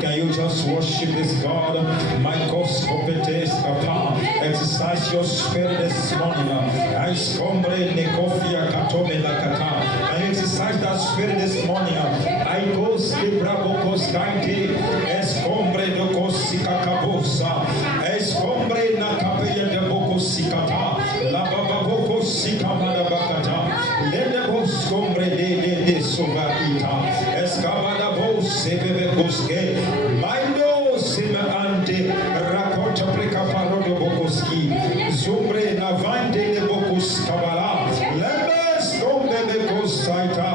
Can you just worship this God? Michael's competes kapa. Exercise your spirit this morning. I scombre nekofia katome la kata. I exercise that spirit this morning. I go slibra bokos kaite. Escombre de kosika kabosa. Escombre na kapia de bokosikata. La baba bokosika madabakata. Lede boscombre de sovaita. Escabada bos sebebe boske. Maindo sema ante rakota preka parodo bokoski. Zumbre na vande de bokos kabala. Lebes kombe de kosaita.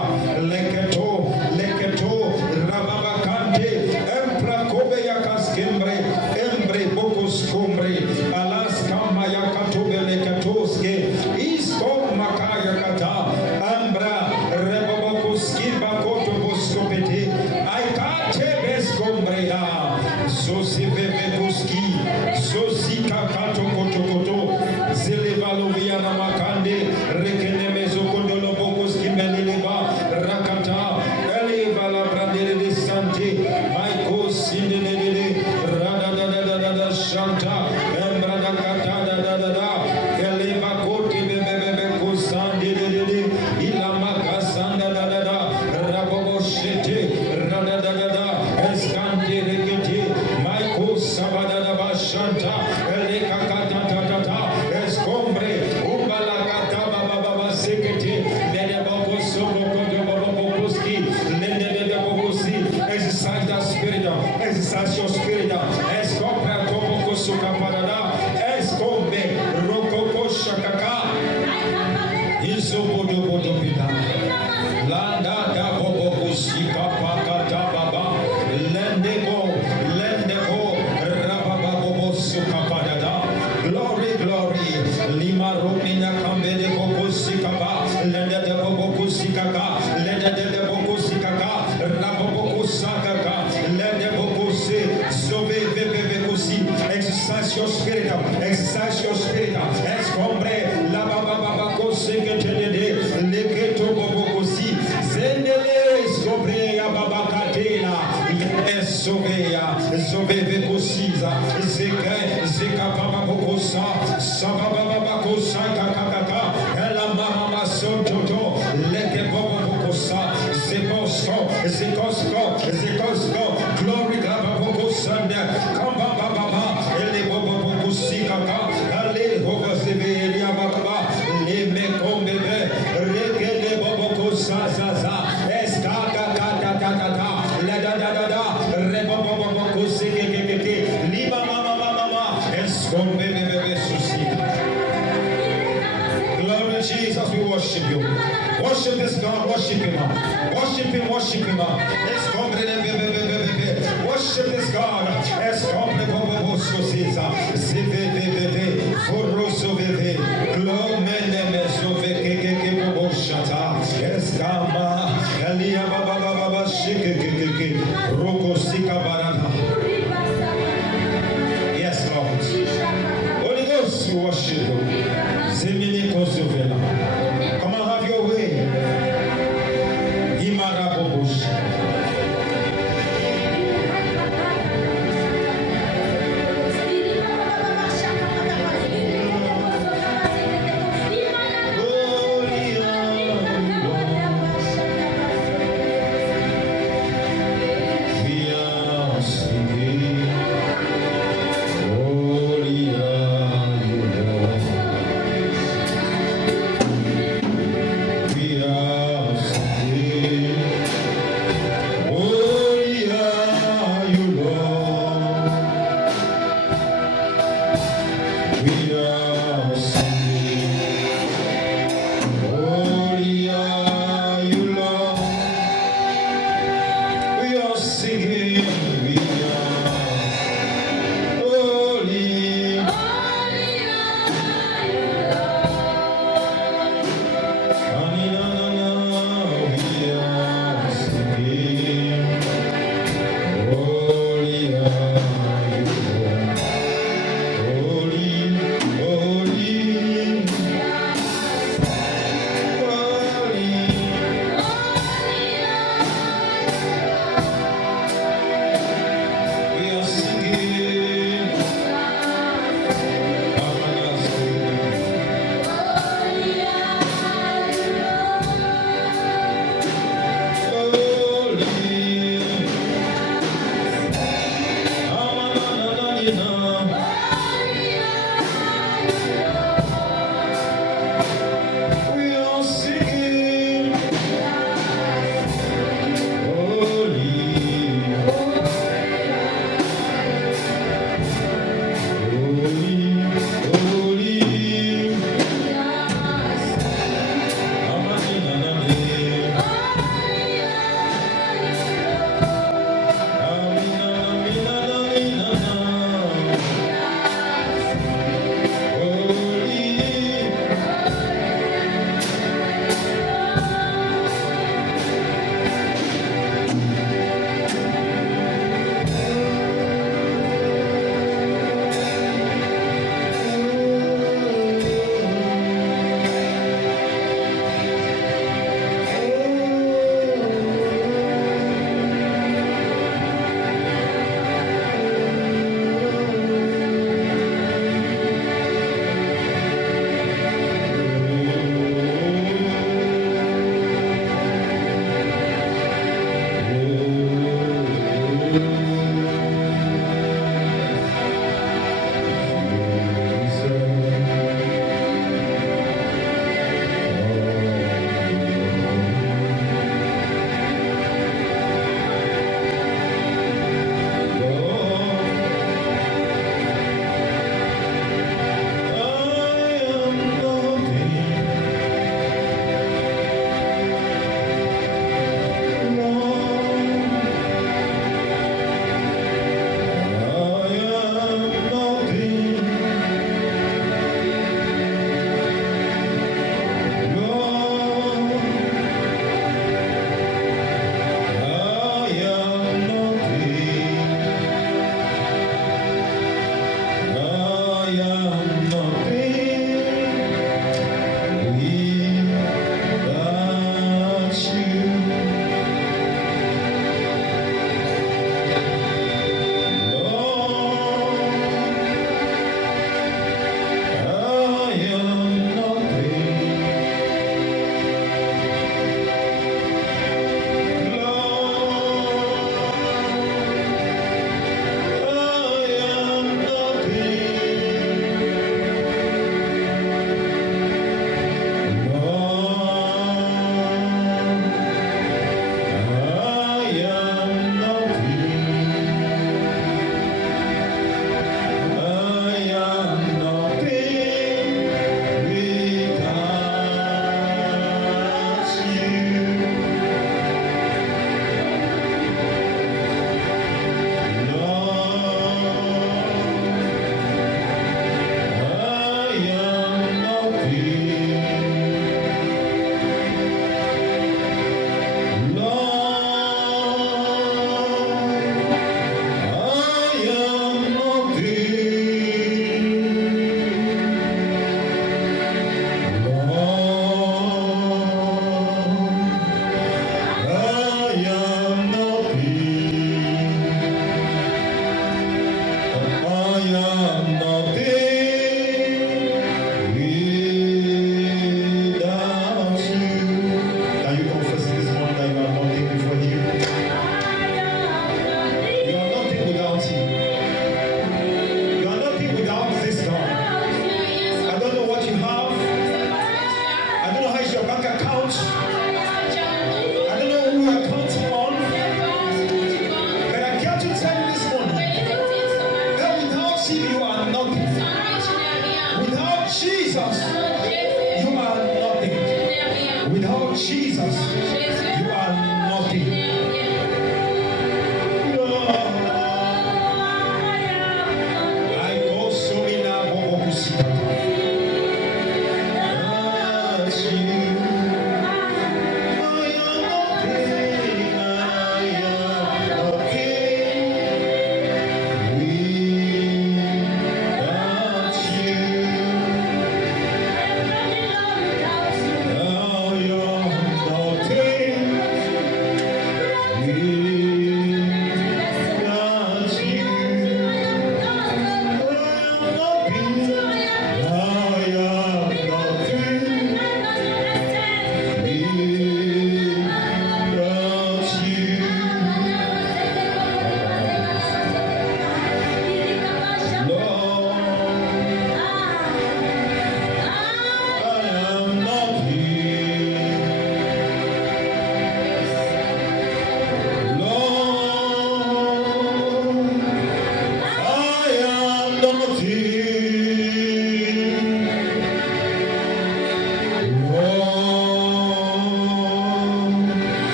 Leketo rababakante. Empra kobe yakaskembre. Embre bokos kombre. Alas kama yakatobe lekatoske. Iskom makaya kata. Ambra rebabokoski bakoto boskopete. Aikate beskombre ya. Zosiveve boski. exercise your spirit, exercise your spirit. Escombre la baba baba kose que te de leketo bobo kosi zendele escombre ya baba katena esovea zoveve kosiza zeke zeka baba bokosa sababa baba kosa kakaka ela mama sototo leke bobo bokosa zekosko zekosko zekosko glory baba bokosanda kamba baba ele bobo bokosi kaka ale hoga severia baba le me kombebe rekele bobo kosa zaza eskaka kata kata la da da da da re bobo bobo kosi ke liba mama eskombebe susi. Glory Jesus, we worship you. Worship this God, worship him. Worship him, worship him. Worship this God. Yes, Lord. Holy Ghost, we worship you. Come on, have your way. We are singing.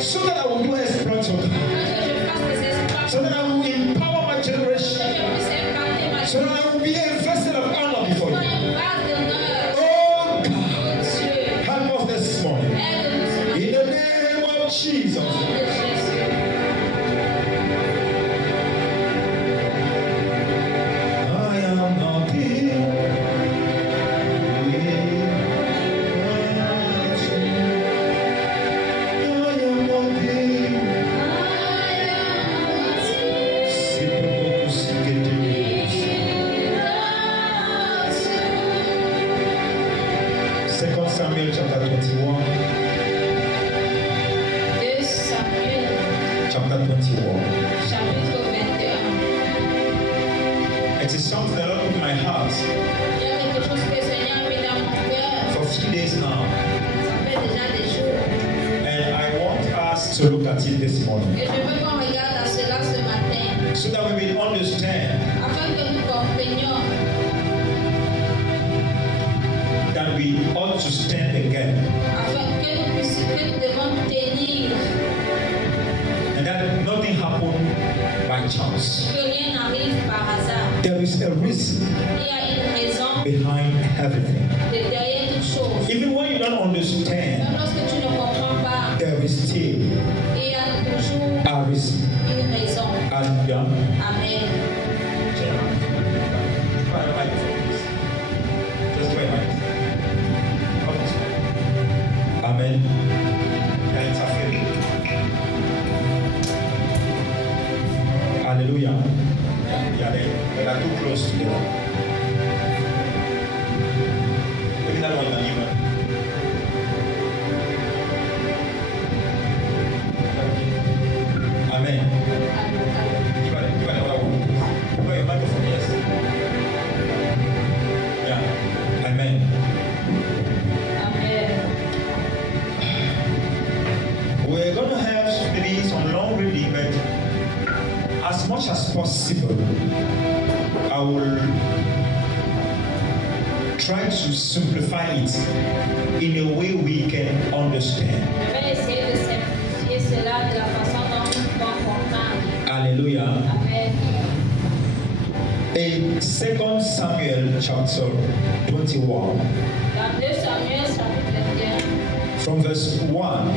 so that I will do exploits of God, so that I will empower my generation, so that I will be a vessel of honor before you. Oh God, help us this morning. In the name of Jesus. Samuel chapter 21. Chapter 21. It is something that I put in my heart for a few days now. And I want us to look at it this morning, so that we will understand that we ought to stand again, and that nothing happened by chance. There is a reason behind everything. Even when you don't understand, there is still a reason. Hallelujah. Amen. Hallelujah. Yeah, they are too close together. Maybe that one can even. Amen. Give it another one. Wait, microphone, yes. Yeah. Amen. We're going to have maybe some long reading, but as much as possible, I will try to simplify it in a way we can understand. Hallelujah. In 2 Samuel chapter 21, from verse 1,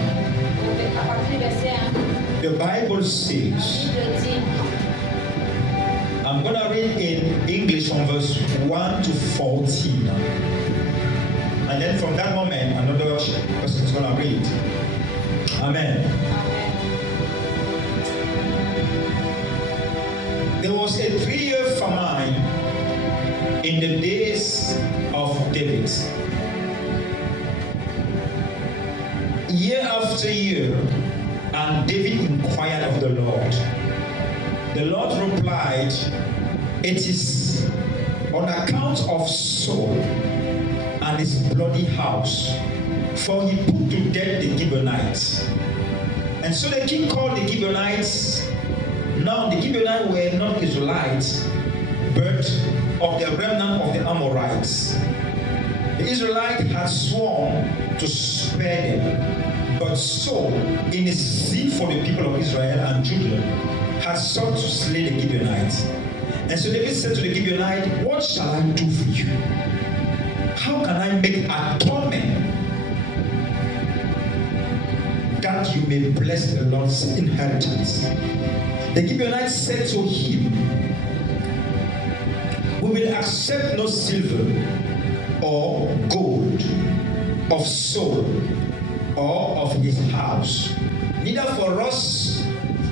the Bible says, I'm going to read in English from verse 1 to 14. And then from that moment, another person is going to read. Amen. There was a 3-year famine in the days of David. Year after year, and David inquired of the Lord. The Lord replied, it is on account of Saul and his bloody house, for he put to death the Gibeonites. And so the king called the Gibeonites. Now the Gibeonites were not Israelites, but of the remnant of the Amorites. The Israelites had sworn to spare them, but Saul, in his zeal for the people of Israel and Judah, had sought to slay the Gibeonites. And so David said to the Gibeonites, what shall I do for you? How can I make atonement that you may bless the Lord's inheritance? The Gibeonites said to him, we will accept no silver or gold of Saul or of his house. Neither for us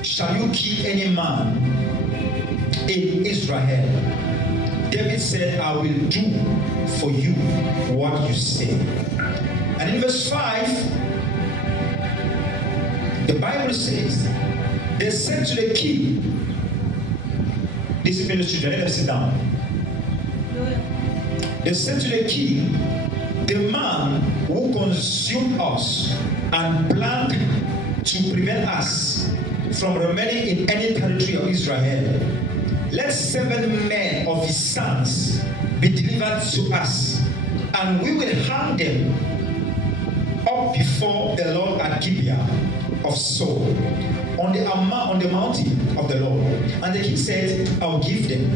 shall you kill any man in Israel. David said, I will do for you what you say. And in verse 5, the Bible says, they said to the king, discipline the children, let them sit down. They said to the king, the man who consumed us and planned to prevent us from remaining in any territory of Israel, let 7 men of his sons be delivered to us, and we will hang them up before the Lord at Gibeah of Saul on the mountain of the Lord. And the king said, I'll give them.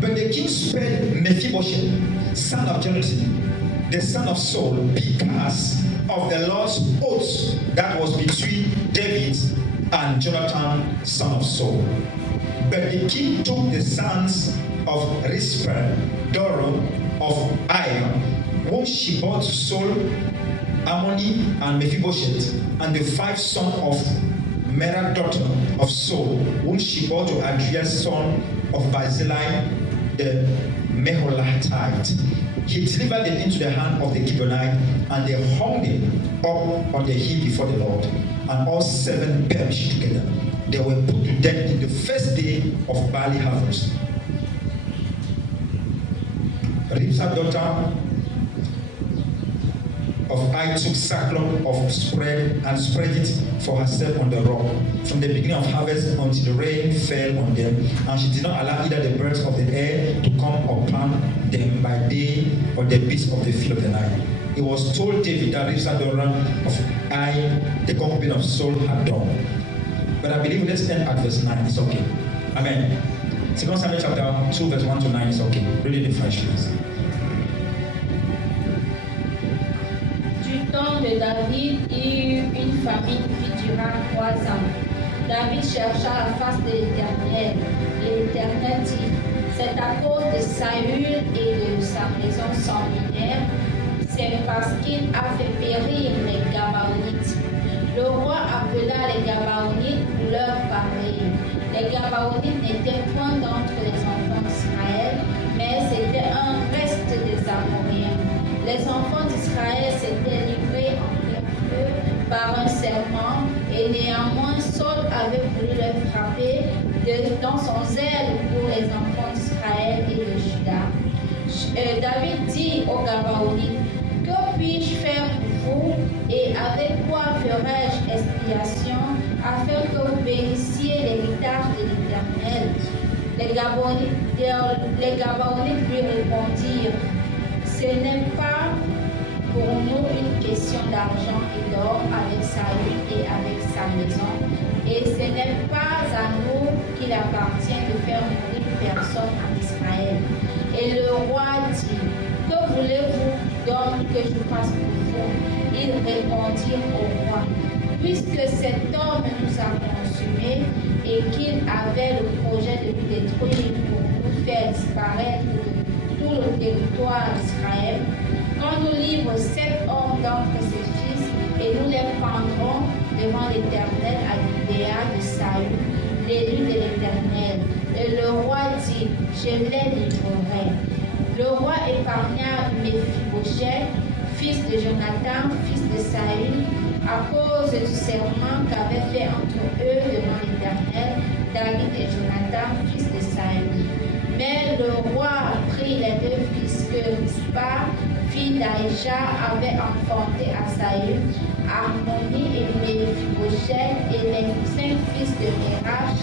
But the king spared Mephibosheth, son of Jonathan, the son of Saul, because of the Lord's oath that was between David and Jonathan, son of Saul. But the king took the sons of Rizpah, daughter of Aiah, whom she brought to Saul, Ammoni, and Mephibosheth, and the 5 sons of Merab, daughter of Saul, whom she brought to Adriel, son of Barzillai, the Meholathite. He delivered them into the hand of the Gibeonite, and they hung them up on the hill before the Lord. And all 7 perished together. They were put to death in the first day of barley harvest. Rizpah, daughter of Ai, took sackcloth of spread and spread it for herself on the rock from the beginning of harvest until the rain fell on them, and she did not allow either the birds of the air to come upon them by day or the beasts of the field of the night. It was told David that Rizpah, daughter of Ai, the concubine of Saul, had done. But I believe let's end at verse 9. It's okay. Amen. 2 Samuel chapter 2, verse 1 to 9 is okay. Read it in French, please. Du temps de David, il y eut une famine qui dura 3 ans. David chercha la face de l'Éternel, et l'Éternel dit, c'est à cause de Saül et de sa maison sanguinaire, c'est parce qu'il a fait périr les Gabaonites. Le roi appela les Gabaonites pour leur parler. Les Gabaonites n'étaient point d'entre les enfants d'Israël, mais c'était un reste des Amoréens. Les enfants d'Israël s'étaient livrés en plein feu par un serment, et néanmoins Saul avait voulu les frapper dans son zèle pour les enfants d'Israël et de Juda. David dit aux Gabaonites, que puis-je faire pour vous, et avec quoi ferai-je expiation, afin que vous bénissiez l'héritage de l'Éternel? Les Gabaonites lui répondirent, ce n'est pas pour nous une question d'argent et d'or avec Saül et avec sa maison, et ce n'est pas à nous qu'il appartient de faire mourir personne en Israël. Et le roi dit, que voulez-vous donc que je fasse pour vous? Ils répondirent au roi, puisque cet homme nous a consumés et qu'il avait le projet de nous détruire pour nous faire disparaître de tout le territoire d'Israël, qu'on nous livre 7 hommes d'entre ses fils, et nous les prendrons devant l'Éternel à Gibéa de Saül, l'élu de l'Éternel. Et le roi dit, je les livrerai. Le roi épargna Mephibosheth, fils de Jonathan, fils de Saül, à cause du serment qu'avaient fait entre eux devant l'Éternel, David et Jonathan, fils de Saül. Mais le roi prit les 2 fils que Rizpah, fille d'Aïcha, avait enfantés à Saül, Ammoni et Mephibosheth, et les 5 fils de Merab,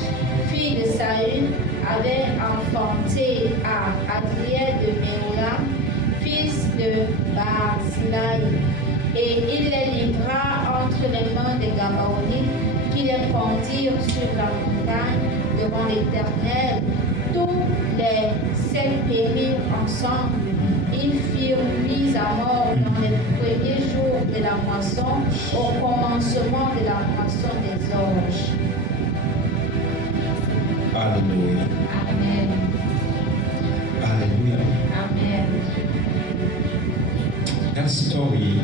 fille de Saül, avait enfanté à Adriel de Mehola, fils de Barzillai. Et il les livra entre les mains des Gabaonites, qui les pendirent sur la montagne devant l'Éternel. Tous les 7 périrent ensemble. Ils furent mis à mort dans les premiers jours de la moisson, au commencement de la moisson des orges. Hallelujah. Amen. Hallelujah. Amen. That story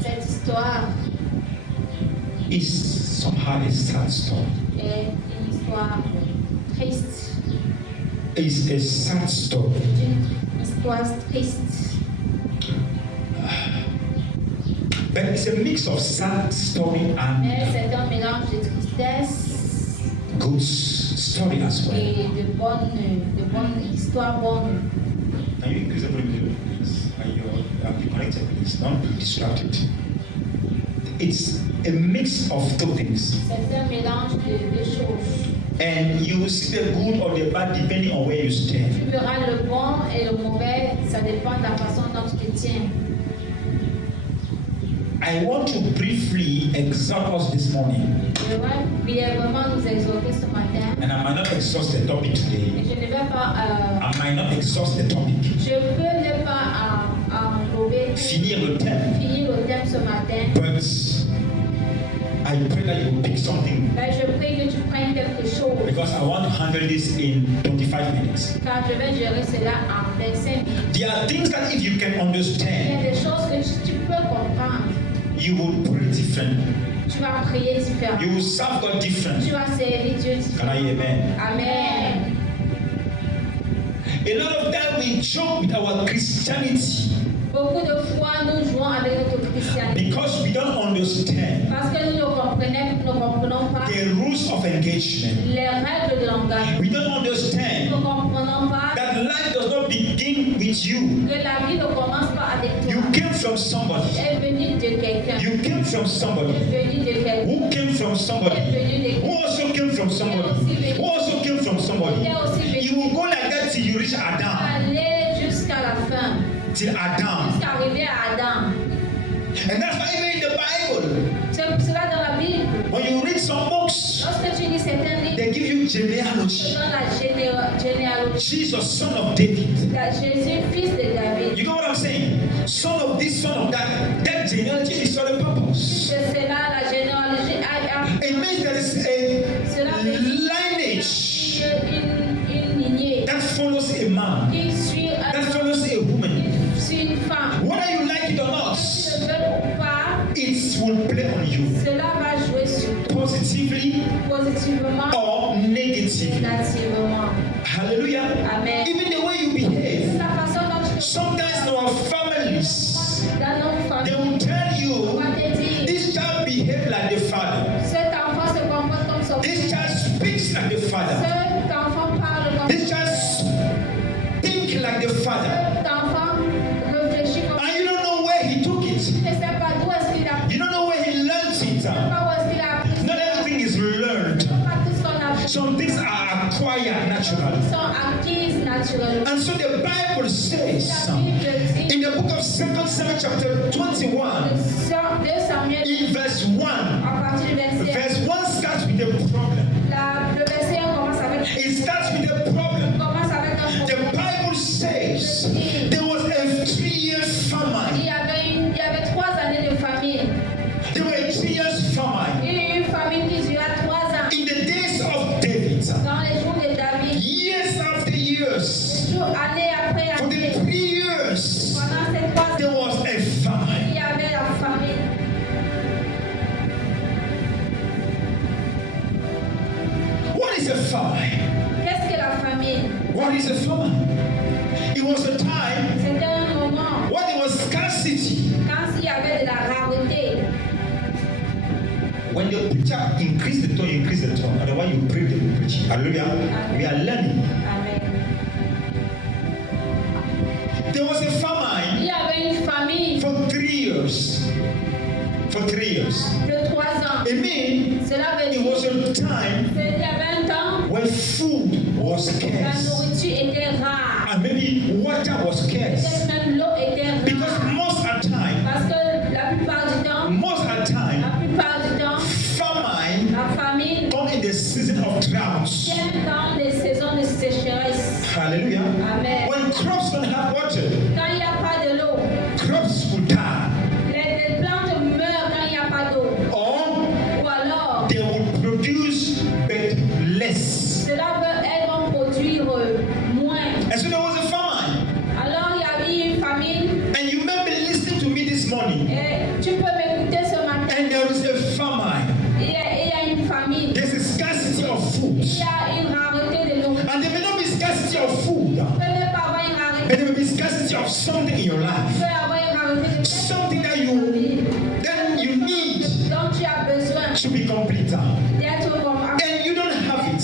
Cette histoire is somehow a sad story. est une histoire triste. It's a sad story. Une histoire triste. But it's a mix of sad story Mais and c'est un mélange de tristesse good story as well. et de bonnes histoires bonnes. Can you increase the volume, please? Are you connected, please? Don't be distracted. It's a mix of 2 things. C'est un mélange de 2 choses. And you will see the good or the bad depending on where you stand. Tu verras le bon et le mauvais, ça dépend de la façon dont tu te tiens. I want to briefly exhort us this morning. Je vais brièvement nous exhorter ce matin. And I might not exhaust the topic today. Et je ne vais pas. I might not exhaust the topic. Je peux ne pas englober. Finir le thème. Finir le thème ce matin. But I pray that you will pick something. Mais je prie que tu prennes quelque chose. Because I want to handle this in 25 minutes. Car je vais gérer cela en 25 minutes. There are things that if you can Il y a understand, des choses que tu peux comprendre. you will pray differently. Tu vas prier différemment. You will serve God Tu differently. vas servir Dieu Can I différemment. hear amen? Amen. A lot of time we joke with our Christianity Beaucoup de fois, nous jouons avec notre christianisme because we don't understand parce que nous ne comprenons pas the rules of engagement. les règles de langage. We don't Nous ne understand comprenons pas that life does not begin with you. que la vie ne commence pas avec toi. You came from somebody. Tu es venu de quelqu'un. You came from Tu somebody. es venu de quelqu'un. Who came from Tu es somebody? venu de Who quelqu'un. also came from somebody? Who also came from somebody? You will go like that till you reach Adam. Aller jusqu'à la fin. Till Adam. Jusqu'à arriver à Adam. And that's why even in the Bible, C'est cela dans la Bible. when you read some books, Lorsque tu lis certains livres, they give you genealogy. dans la généalogie, Jesus, son of David. Jésus, fils de David. You know what I'm saying? Son of this, son of that. That genealogy is for the purpose. C'est cela la généalogie. It means there is a Cela veut dire lineage une lignée that follows a man, qui suit that follows a woman. une femme. Whether you like it or not, Si tu le veux ou pas, it will play on you cela va jouer sur toi positively positivement or ou negatively. négativement. Hallelujah. Amen. Even the way you behave. La façon dont tu Sometimes in our families, dans nos they familles, will tell on you, va te dire, this child behaves like the father. cet enfant se comporte comme son This père. child speaks like the father. Cet enfant parle comme This child thinks like the father. cet enfant réfléchit comme And you don't know where he took it. tu ne sais pas d'où est-ce qu'il a You don't know where he learned tu ne sais it. pas où est-ce qu'il a appris. Not everything is learned. Pas tout ce qu'on a appris Some things are acquired naturally. sont acquises naturellement. And so the Bible says La Bible dit in the book of 2 Samuel chapter 21, 2 Samuel in verse 1, à partir du verset. verse 1 starts with a problem. Le verset 1 commence avec It starts with a problem. un The problème. Bible says there was a 3-year famine. Il y avait 3 années de famine. There were 3 years famine. Il y a eu une famine qui dura 3 ans. In the days of David, Dans les jours de David, years after years, année après for the année, 3 years, pendant ces 3 there ans, was a famine. il y avait la famine. What is a famine? Qu'est-ce que la famine? What is a famine? It was a time C'était un moment when there was scarcity. quand il y avait de la rareté. When the preacher increased the tone, and when you pray, they will preach. Hallelujah. We are learning. Amen. There was a Il famine y avait une famine for 3 years. For 3 years. de 3 ans. It means Cela veut it dire was a time qu'il y avait un temps when food was où la scarce. nourriture était rare. And maybe water was Peut-être scarce. même l'eau était Because rare. most of the time, Parce que la plupart du temps, famine la famine comes in the season of drought. vient dans les saisons de sécheresse. Hallelujah. Amen. When crops don't have water, Quand il n'y a pas de l'eau, crops will die. les plantes meurent quand il n'y a pas d'eau. Or Ou alors, they will produce but less. elles vont produire moins. And so there was a famine. Alors, il y a eu une famine. And you may be listening to me this morning. Et tu peux m'écouter ce matin. And there is a famine. Il y a une famine. There's a scarcity of food. Il y a une rareté de l'eau. And there may not be scarcity of food, Tu peux ne pas avoir une but rareté. there may be scarcity of something in your Tu life. peux avoir une rareté de Something that you need dont tu as besoin to be complete. d'être comme And you don't have it.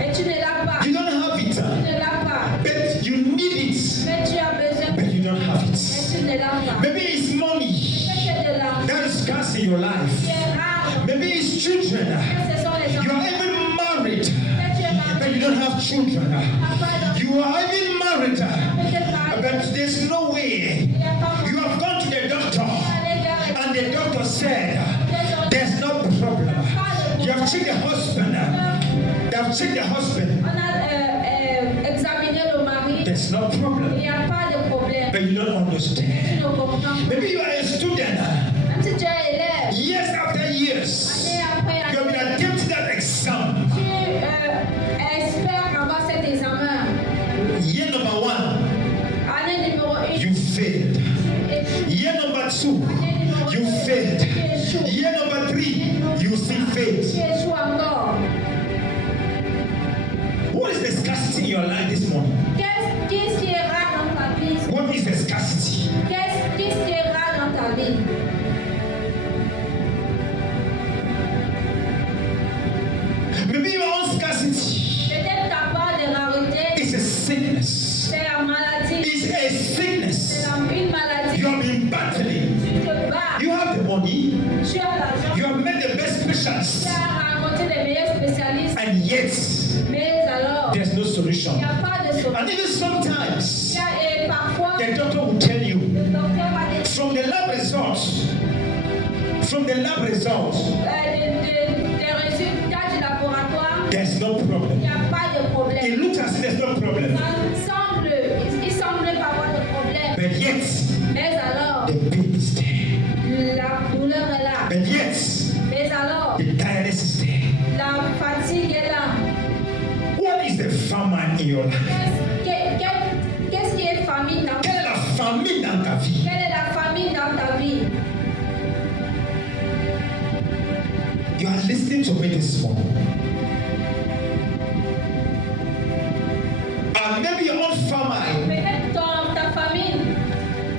et tu ne l'as pas. You don't have it. Tu ne l'as pas. But you need it. Mais tu as besoin, But you don't have mais it. tu ne l'as pas. Maybe it's money C'est de l'argent. that is scarce in your life. C'est rare. Maybe it's children. Ce sont les You enfants. are even married, Mais tu es marié. but you don't have children. Tu n'as pas d'enfants. You are even married, Peut-être marié. but there's no way. Il n'y a pas You have gone to the doctor, aller vers les and the doctor checked the husband. They have checked the husband. On a examiné le mari. There's no Il problem. n'y a pas de problème. But you don't Tu understand. ne comprends pas. Maybe you are a student. Même si tu es élève, Years after years, année après you have been année, attempting that exam. tu espères avoir cet examen. Year number 1, Année numéro 1, you failed. tu échoues. Year number 2, Année numéro 2, you failed. tu échoues. Year number 3, you still Tu failed. échoues encore. What is the scarcity in your life this morning? Qu'est-ce qui est rare dans ta vie? What is the scarcity? Qu'est-ce qui est rare dans ta vie? Maybe your own scarcity Peut-être ta part de rareté, is a sickness. c'est la maladie. It's a C'est sickness. une maladie. You have been battling. Tu te bats. You have the money. Tu as l'argent. You have met the best Tu specialists. as rencontré les meilleurs spécialistes. And yet, Mais alors, there's no il solution. n'y a pas de solution. And even sometimes, Et parfois, the doctor will tell you, le docteur va dire from the lab results, des résultats du laboratoire, there's no il problem. n'y a pas de problème. It looks as if there's no problem. Il semble pas avoir de problème. But yet, Mais alors, the pain is there. la douleur est là. But yet, Mais alors, the tiredness is there. la fatigue est là. What is the famine in your life? Qu'est-ce qui est famine dans ta Quelle est la famine dans ta vie? Quelle est la famine dans ta vie? You are listening to me this morning. And maybe your own famine Peut-être ta famine,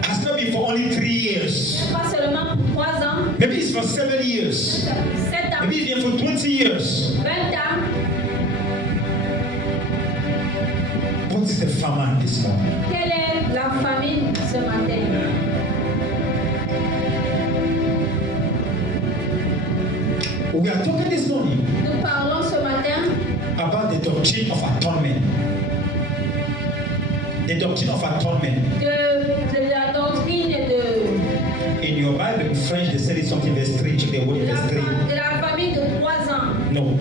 has not been for only 3 years. pas seulement pour 3 ans, Maybe it's for 7 years. 7 ans, Maybe it's been for 20 years. 20 ans. What is the famine this morning? Quelle est la famine ce matin? We are talking this morning Nous parlons ce matin about the doctrine of atonement. The doctrine of atonement. de la doctrine In your Bible, in French, they said it something verse 3. Check the word in verse 3. de la famille de 3 ans. No.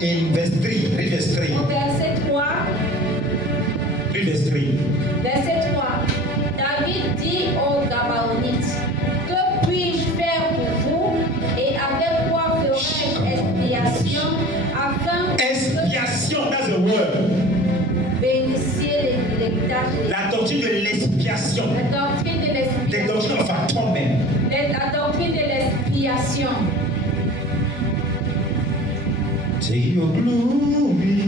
In verse 3, read verse 3. Au verset 3, Read verse 3. verset 3, David dit aux Gabaonites, que puis-je faire pour vous et avec quoi ferai-je expiation afin que Expiation, that's the word. bénissiez l'héritage de La doctrine de l'expiation. la doctrine de The l'expiation. doctrine of atonement. La doctrine de l'expiation. Take your glory,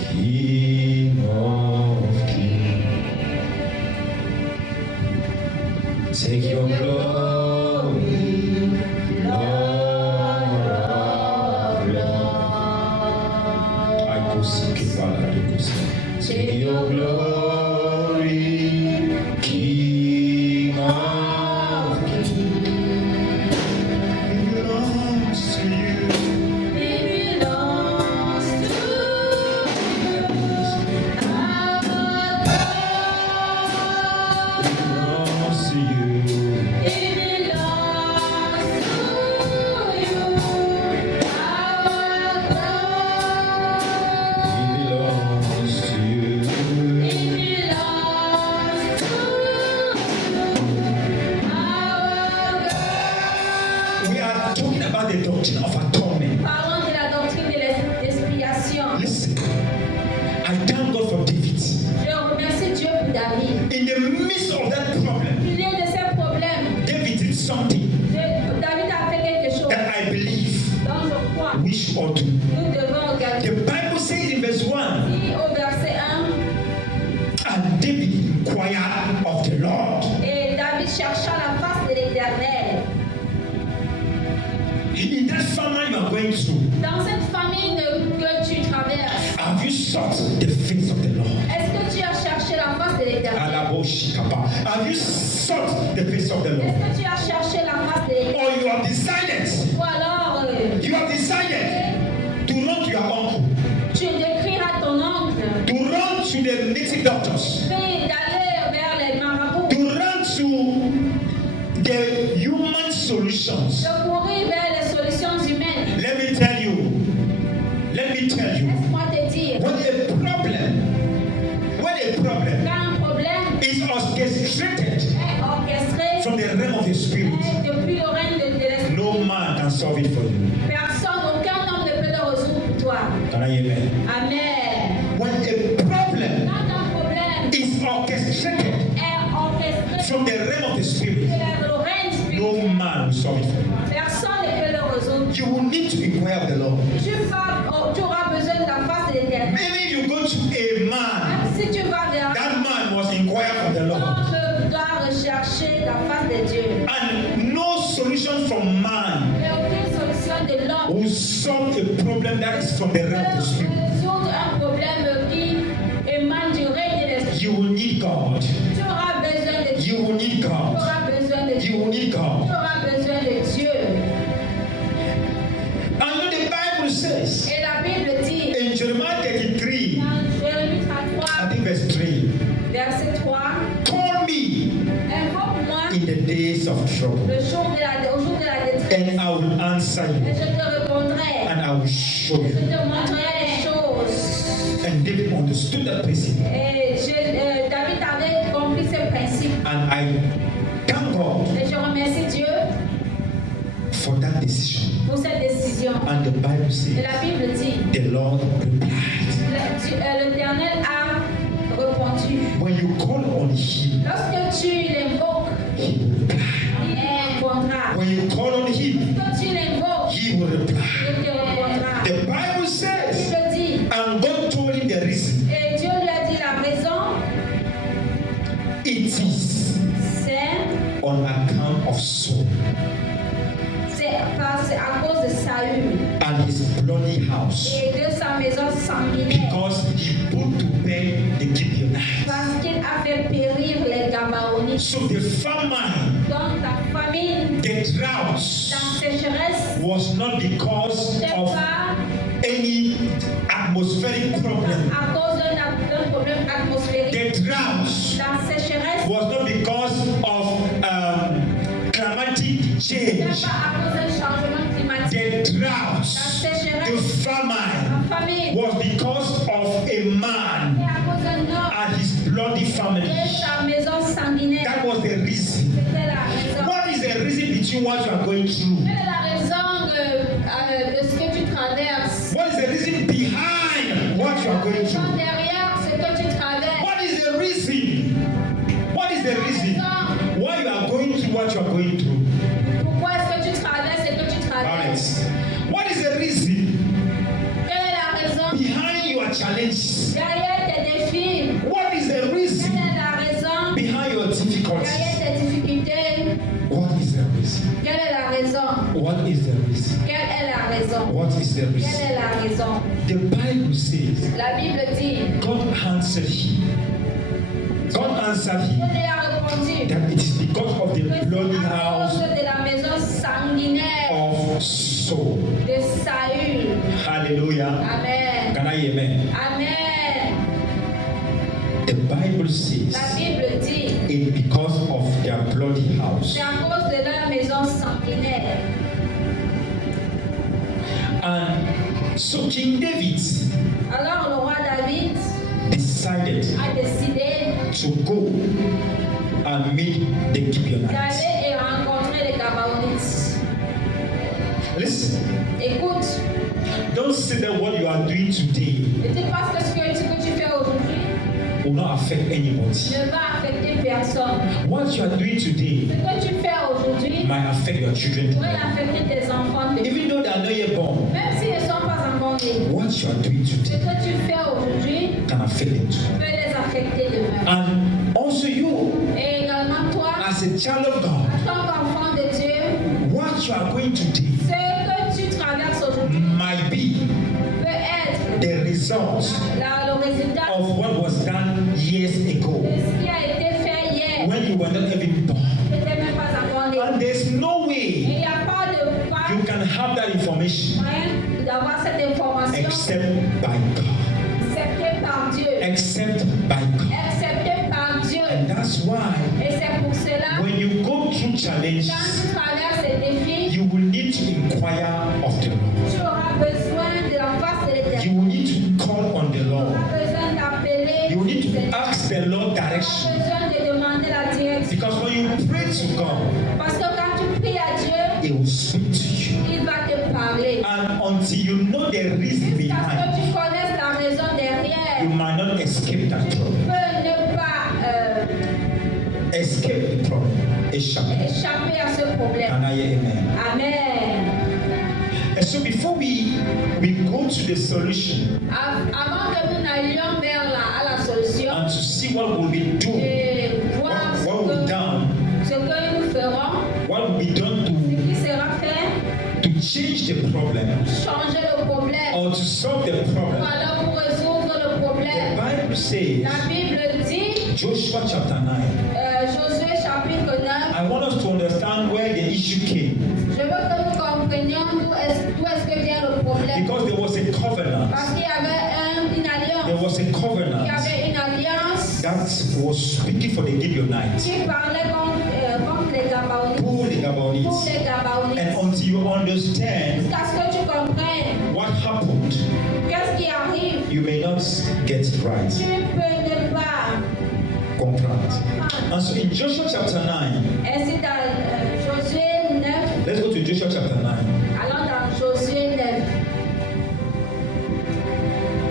King of Kings. Take your glory, Lord of Lords. I could seek it, Father, I could seek. Take your glory, King of Kings. It belongs to you. It belongs to you, our God. Belongs to you. It belongs to you, our God. It belongs to you. It belongs to you, our God. We are talking about the doctrine of atonement. Parlons de la doctrine de l'expiation. Listen, I thank God for David. Je remercie Dieu pour David. In the midst of that problem, Au milieu de ces problèmes, David did something David a fait quelque chose that I believe dont je crois. we should all do. Nous devons regarder. The Bible says in verse 1, Dit au verset 1, and David inquired of the Lord. et David chercha la face de l'Éternel. In that famine you are going through, Dans cette famine que tu traverses, have you sought the face of the Lord? est-ce que tu as cherché la face de l'Éternel? Alaboshikapa. Have you sought the face of the Lord? Est-ce que tu as cherché la face de l'Éternel? Or you have decided, Ou alors, you have decided to run to your uncle, tu décriras ton oncle, to run to the native doctors, puis d'aller vers les marabouts, to run to the human solutions. de courir vers les solutions humaines. Let me tell me tell you, Laisse-moi te dire, when a problem quand un problème is orchestrated est orchestré from the realm of the spirit, depuis le règne de l'esprit, no man can solve it for you. personne, aucun homme ne peut le résoudre pour toi. Can I hear amen? Amen. When a problem Quand un problème is orchestrated est orchestré from the realm of the spirit, de le règne no spirituel, man will solve it for you. personne ne peut le résoudre. You will need to inquire of the Lord. Tu auras besoin de la face de l'Éternel. Maybe you go to a man, Même si tu vas vers that man must inquire from the Lord. tu dois rechercher la face de Dieu. And no solution from man Il n'y a aucune solution de l'homme will solve a problem that is from the realm of the spirit. résoudre un problème qui émane du règne de l'esprit. You will need God. Tu auras besoin de Dieu. You will need Tu God. auras besoin de Dieu. You will need Tu God. auras besoin de Dieu. And you know the Bible says Et la Bible dit in Jeremiah 33, dans Jérémie I 33, think verse 3, verset 3, call me invoque-moi in the days of trouble, au jour de la détresse, and I will answer et you, je te répondrai. and I will show Je you. te montrerai les choses. And David understood that principle. Et David avait compris ce principe. And I thank God Et je remercie Dieu for that decision. pour cette décision. And the Bible Et says, la Bible dit, the Lord replied. l'Éternel a répondu. When you call on Him, Lorsque tu l'invoques, He will reply. il répondra. When you call on Him, Lorsque tu l'invoques, He will reply. il te répondra. The Bible La says, Bible dit, and God told him the reason. et Dieu lui a dit la raison, It is c'est on account of Saul c'est à cause de Saül and his bloody house, et de sa maison sanguinaire. because he put to bed the Gibeonites. Parce qu'il a fait périr les Gabaonites. So the famine, Donc la famine, the drought, la sécheresse, was not because n'est of pas any atmospheric problem. à cause d'un problème atmosphérique. The drought La sécheresse was not because of climatic n'est change. pas à cause d'un changement climatique. The drought, the famine, La famine was because of a est man à cause d'un homme and his bloody family. et sa maison sanguinaire. That was the reason. C'était la raison. What is the reason between what you are going through? Quelle est la raison de ce que tu traverses? What is the reason behind what you are going through? Derrière ce que tu traverses. What is the reason? What is the reason why you are going through what you are going through? Pourquoi est-ce que tu traverses ce que tu traverses? Alright. What is the reason Quelle est la raison behind your challenges? derrière tes défis? What is the reason Quelle est la raison behind your difficulties? derrière tes difficultés? What is the reason? Quelle est la raison? What is the reason? Quelle est la raison? What is the Quelle reason? est la raison? The Bible says La Bible dit, God answered him. God answered Dieu him lui a répondu that it is because of the que c'est bloody à house cause de la maison sanguinaire of Saul. de Saül. Hallelujah. Amen. Can I hear amen? Amen. The Bible La says Bible dit, it's because of their bloody house. c'est à cause de leur maison sanguinaire. And so King David Alors le roi David decided a décidé to go and meet the Gibeonites. d'aller et rencontrer les Gabaonites. Listen, Écoute, don't say that what you are doing today ne dis pas que ce que tu fais aujourd'hui will not affect anybody. ne va affecter personne. What you are doing today Ce que tu fais aujourd'hui might affect your children. pourrait affecter tes enfants. Even though they are not yet born, Même s'ils ne sont pas encore nés. what you are doing Ce today que tu fais aujourd'hui can affect them too. peut les affecter demain. And also you, Et également toi, as a child of God, en tant qu'enfant de Dieu, what you are going to do ce que tu traverses aujourd'hui might be peut être the result le résultat of what was done years ago de ce qui a été fait hier. when you were not even born. Tu n'étais même pas encore né. And there's no Et way il n'y a pas de you can have that information moyen d'avoir cette information except by God. acceptée par Dieu. Except by God. Acceptée par Dieu. And that's why Et c'est pour cela, when you go through challenges, quand tu traverses ces défis, you will need to inquire of the Lord. tu auras besoin de la face de You l'Éternel. will until you know the reason Parce que behind, tu connais la raison derrière. you might not escape that Tu problem. peux ne pas Escape the problem. Échapper. échapper à ce problème. Can I hear amen? Amen. And so before we go to the solution Avant que nous n'allions vers la solution and to see what we'll be doing, et voir what we've done, ce que nous ferons, what will be done ce qui sera fait, to change the problem changer le problème, or to solve the ou problem. alors pour résoudre le The problème. Bible says, La Bible dit, Joshua chapter 9. Josué chapitre 9, I want us to understand where the issue came, je veux que nous comprenions d'où est-ce que vient le problème. because there was a covenant. Parce qu'il y avait une There alliance. was a Il y covenant avait une alliance that was speaking for the Gibeonites, qui parlait contre les Gabaonites. pour the Pour Gibeonites. les Gabaonites. And until you understand Jusqu'à ce que tu comprennes what happened, qu'est-ce qui arrive, you may not get it right. tu peux ne pas Comprehend. comprendre. And so in Joshua chapter 9, Ainsi dans Josué 9, let's go to Joshua chapter 9. allons dans Josué 9.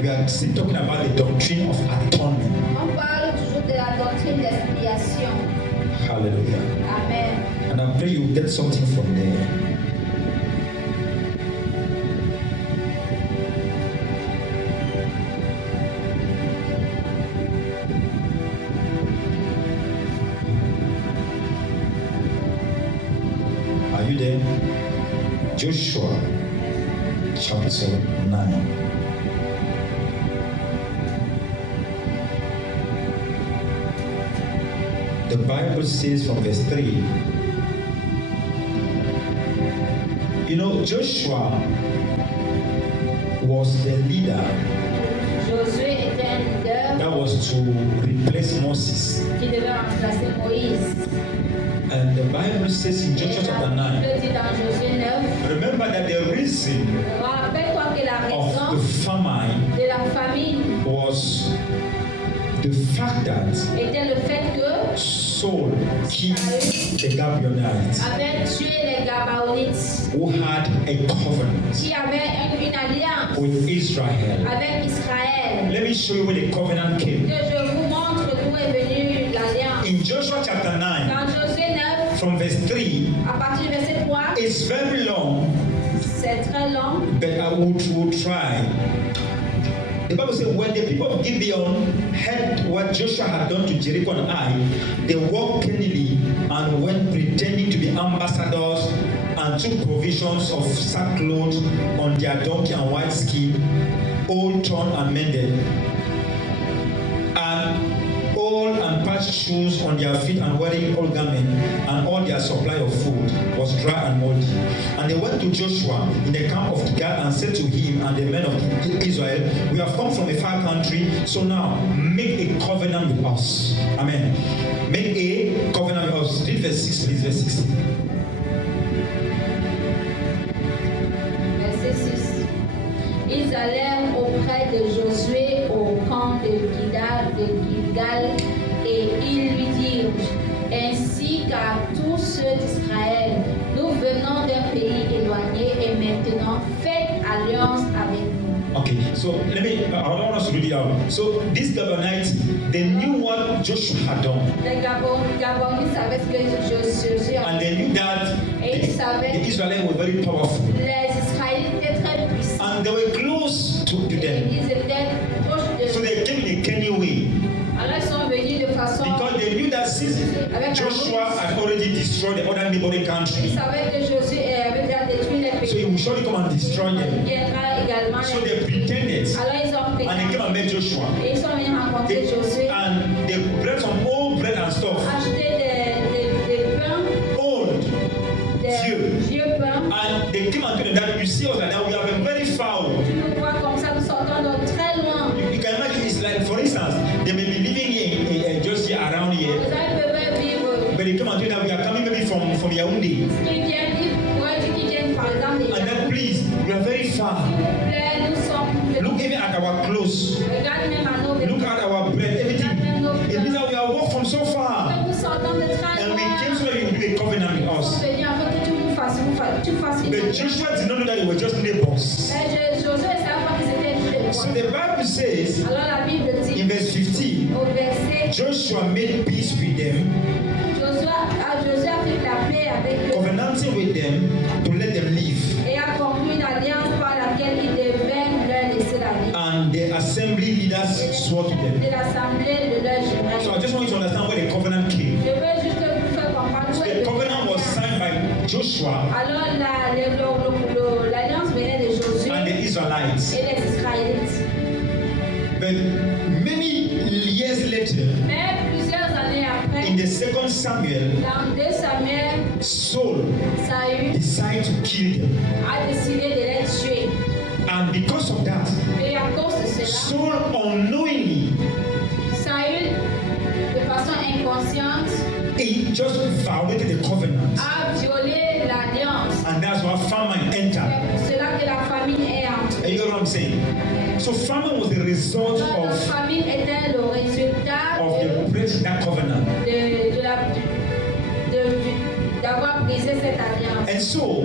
We are still talking about the doctrine of atonement. On parle toujours de la doctrine d'expiation. Hallelujah. Amen. And I pray you get something from there. Are you there? Joshua chapter 9. The Bible says from verse 3. You know, Joshua was the leader Josué était un leader that was to replace Moses. qui devait remplacer Moïse. And the Bible says in Joshua chapter 9, Le dit dans Josué 9, remember that the reason rappelle-toi que la of raison the famine de la famine was the fact that était le fait que Saul killed the Gibeonites avait tué les Gabaonites who had a covenant qui avaient une alliance with Israel. avec Israël. Let me show you where the covenant came. Que je vous montre d'où est venue l'alliance. In Joshua chapter 9, Dans Josué 9, from verse 3, à partir du verset 3, it's very long, c'est très long. but I will try. The Bible says when the people of Gibeon heard what Joshua had done to Jericho and Ai, they walked keenly and went pretending to be ambassadors and took provisions of sackcloth on their donkey and white skin, old, torn and mended, and old and patched shoes on their feet, and wearing old garments, and all their supply of food was dry and moldy. And they went to Joshua in the camp of Gilgal and said to him and the men of Israel, we have come from a far country, so now make a covenant with us. Amen. Make a covenant with us. Read verse 6, please, verse 6. Verset 6. Ils allèrent auprès de Josué au camp de Gilgal et ils lui dirent, ainsi qu'à tous ceux d'Israël, nous venons d'un pays éloigné et maintenant faites alliance avec nous. Okay, so I don't want us to read it out. So these Gibeonites, they knew what Joshua had done. Les Gabonites savaient ce que Josué a And fait. they knew that Et ils savaient the Israelites were very powerful. les Israélites étaient très puissants. And they were close to Et them. ils étaient proches So de. they came in a canny way. Alors ils sont venus de façon. Because they knew that since Joshua had already destroyed the other neighboring Ils country, savaient que Josué avait déjà détruit les pays. so he will surely come and destroy Il them. viendra également. So they pretended, Alors ils ont and they came and met Joshua. Et ils sont venus rencontrer Josué, And they brought some old bread and stuff, acheter des pains, old, des vieux pains. and they came and told them that you see us like that, we have been very foul. Tu nous vois comme ça, nous sortons de très loin. You can imagine, it's like, for instance, they may be living here, just here around Les here, gens peuvent vivre. but they come and tell you that we are coming maybe from Yaoundé. Ils pourraient dire qu'ils viennent par exemple des And then please, we are very far. S'il vous plaît, nous sommes. Look even at our clothes. Regarde même à nos vêtements. Look at our bread, everything. It means that we are walked from so far. Nous sortons de très And loin. we came so that you do a covenant with Nous us. sommes venus afin que tu fasses But Joshua did not know that they were just neighbors. So the Bible says Alors la Bible dit in verse 15, au verset, Joshua made peace with them, Josué a fait la paix avec eux covenanting with them to let them live. et a conclu une alliance par laquelle il devait leur laisser la vie. And the assembly leaders swore to them. De l'assemblée de leur So jurement. I just want you to understand where the covenant came. Je veux juste vous faire comprendre où est The covenant was signed by Joshua Alors l'alliance venait de Josué and the Israelites. et les Israélites. But many years later, Mais plusieurs années après, in the second Samuel, dans 2 Samuel, Saul Saül decided to kill them. a décidé de les tuer. And because of that, Et à cause de cela, Saul unknowingly, Saül, de façon inconsciente, he just violated the covenant. a violé l'alliance. And that's why famine C'est entered. pour cela que la famine est entrée. And you know what I'm saying? So famine was the result La of famine était le résultat the breaking that covenant. d'avoir brisé cette alliance. And so,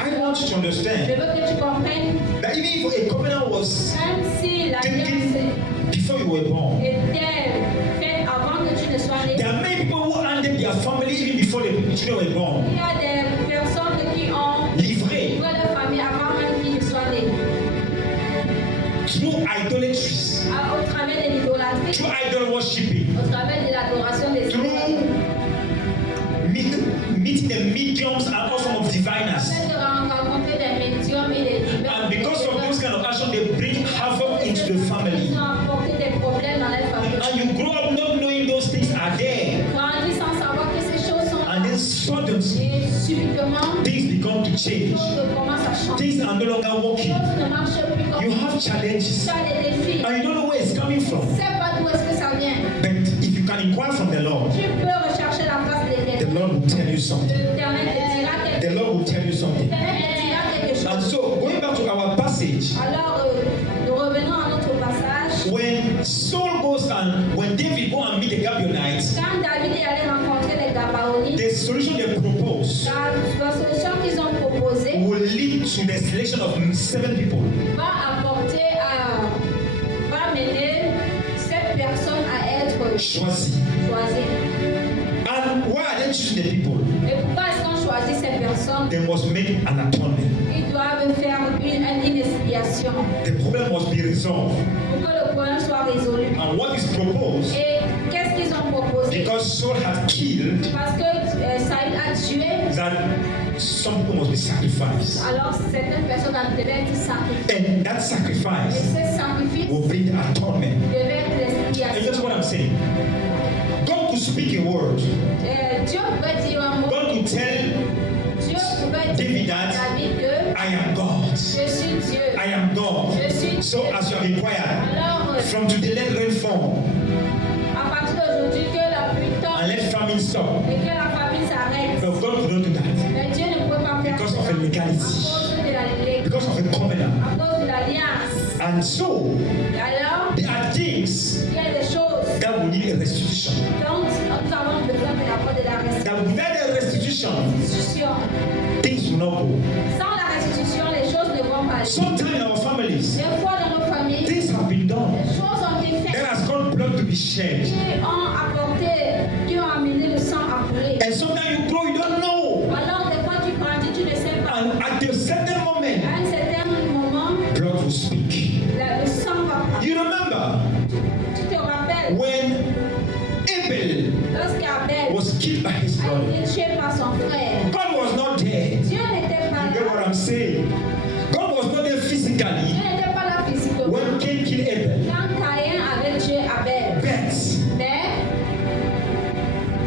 I want you to Je understand veux que tu comprennes, that even if a covenant was même si l'alliance taken before you were born, était faite avant que tu ne sois né, there are many people who ended their family even before the children were born. il y a des personnes qui ont Livrés livré leur famille avant même qu'ils ne soient nés. through idolatries, Au travers de l'idolâtrie, through idol worshipping, au travers de l'adoration des through idoles, meeting the mediums and all forms of diviners. de rencontrer des médiums et des divins. And because of those kind of action, they bring havoc into the family. Ils ont apporté des problèmes dans leur famille. And you grow up not knowing those things are there. Grandis sans savoir que ces choses sont And then suddenly, et subitement, things begin to les change. choses commencent à changer. Things are no longer Les working. choses ne marchent plus comme You have challenges. tu as des défis. And you don't know where it's coming Tu from. ne sais pas d'où est-ce que ça vient. But if you can inquire from the Lord, Tu peux rechercher la face de the l'Éternel. Lord will tell you something. L'Éternel te dira quelque The chose. Lord will tell you something. L'Éternel te dira quelque And chose. so, going back to our passage, Alors, nous revenons à notre passage. when Saul goes and when David go and meet the Gibeonites, Quand David est allé rencontrer les Gabaonites, the solution they propose la solution qu'ils ont proposée will lead to the selection of 7 people. va mener cette personne à être Choisis. choisie. And why are they choosing the people? Et pourquoi est-ce qu'on choisit ces personnes? They must make an atonement. Ils doivent faire une expiation The problem must be resolved. pour que le problème soit résolu. And what is proposed, Et qu'est-ce qu'ils ont proposé? because Saul had killed, Parce que Saül a tué, that some people must be sacrificed. alors certaines personnes devaient être sacrifiées. And that Et sacrifice ce sacrifice will bring the atonement. devait être And l'expiation. that's what I'm saying. God could speak a word. Dieu pouvait dire un mot. God could tell Dieu pouvait David dire that à David que I am God. je suis Dieu. I am God. Je suis So Dieu. as you have inquired, Alors, from today let rain fall à partir d'aujourd'hui, que la pluie and tombe let famine stop. et que la famine s'arrête. But God could not do that Mais Dieu ne pouvait pas faire because of cela a à legality, cause de la because of a covenant. à cause de l'alliance. And so Et alors, there are things il y a des choses that will need a restitution. dont nous avons besoin de la part de la That without a restitution, restitution. things will not go. Sans la restitution, les choses ne vont pas aller. Sometimes in our families, Des fois dans nos familles, things have been done. les choses ont été There faites has gone blood to be shed. qui ont amené le sang à couler. And sometimes you grow, you don't know. Alors, des fois, tu grandis, tu ne sais pas. And at a certain moment, À un certain moment, blood will speak. le sang va parler. You remember Tu te rappelles, when Abel lorsqu'Abel was killed by his a brother? été tué par son frère, God was not there. Dieu n'était pas You get what là. I'm saying? God was not there Dieu physically n'était pas là physiquement. when Cain killed Abel. Quand Caïn avait tué Abel. But Mais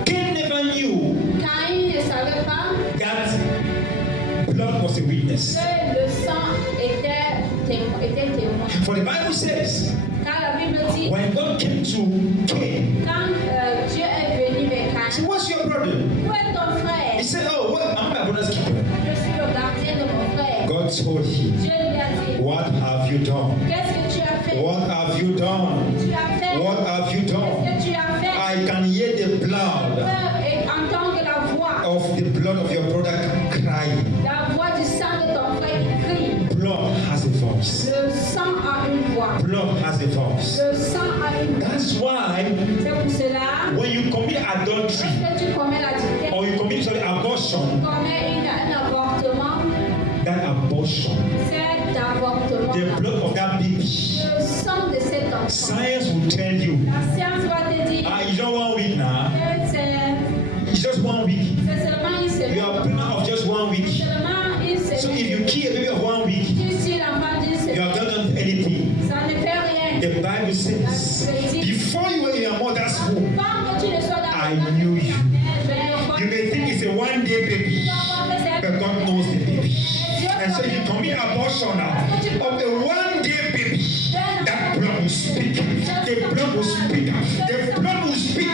Cain never knew Caïn ne savait pas that blood was a witness. que le sang était témoin. For the Bible says, Car la Bible dit, when God came to Cain, quand Dieu est venu vers he said, Caïn, "What's your brother?" où est ton frère? He said, "Oh, what? I'm my brother's keeper." Je suis le gardien de mon frère. God told him, Dieu lui a dit, "What have you done? qu'est-ce que tu as fait? What have you done? Tu as fait. What have you done? Qu'est-ce que tu as fait? I can hear the blood Et entendre la voix of the blood of your brother crying. du sang de ton frère qui crie. Blood has a voice. voice. Le sang a une voix. Blood has a voice. Le sang a une voix. That's why C'est pour cela, when you commit adultery lorsque tu commets l'adultère, or you commit abortion, tu commets un avortement, that abortion, cet avortement, the blood of that baby, le sang de cet enfant, science will tell you, la science va te dire it's not 1 week now, que it's just 1 week. c'est seulement une You are semaine. pregnant of just 1 week. Seulement une So if semaine. you kill a baby of 1 week, Tu tues l'enfant d'une you semaine. have not done anything. Ça ne fait rien. The Bible says, before you were in your mother's womb, Avant que tu ne sois dans I knew you. je You may think it's a 1-day baby, but God knows the baby. And so if you commit abortion now of a 1-day baby, that blood will speak. The blood will speak. The blood will speak.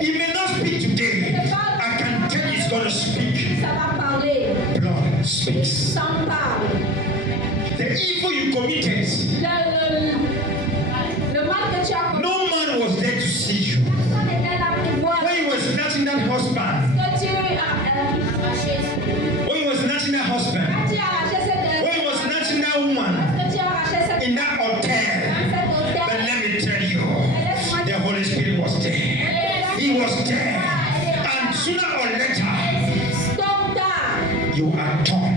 It may not speak today. I can tell you it's going to speak. Ça va parler. Blood speaks. Sans parle. The evil you committed, Le mal que tu as commis, no man was there to see you. personne n'était là pour voir. When you were snatching that husband, Que tu as arraché. when you were snatching that husband, Quand tu as arraché cette when you were snatching that woman que tu as arraché cette in that hotel, but hôtel. let me tell you, the Holy Spirit was there. He was there. And sooner or later, Stop that. you are torn.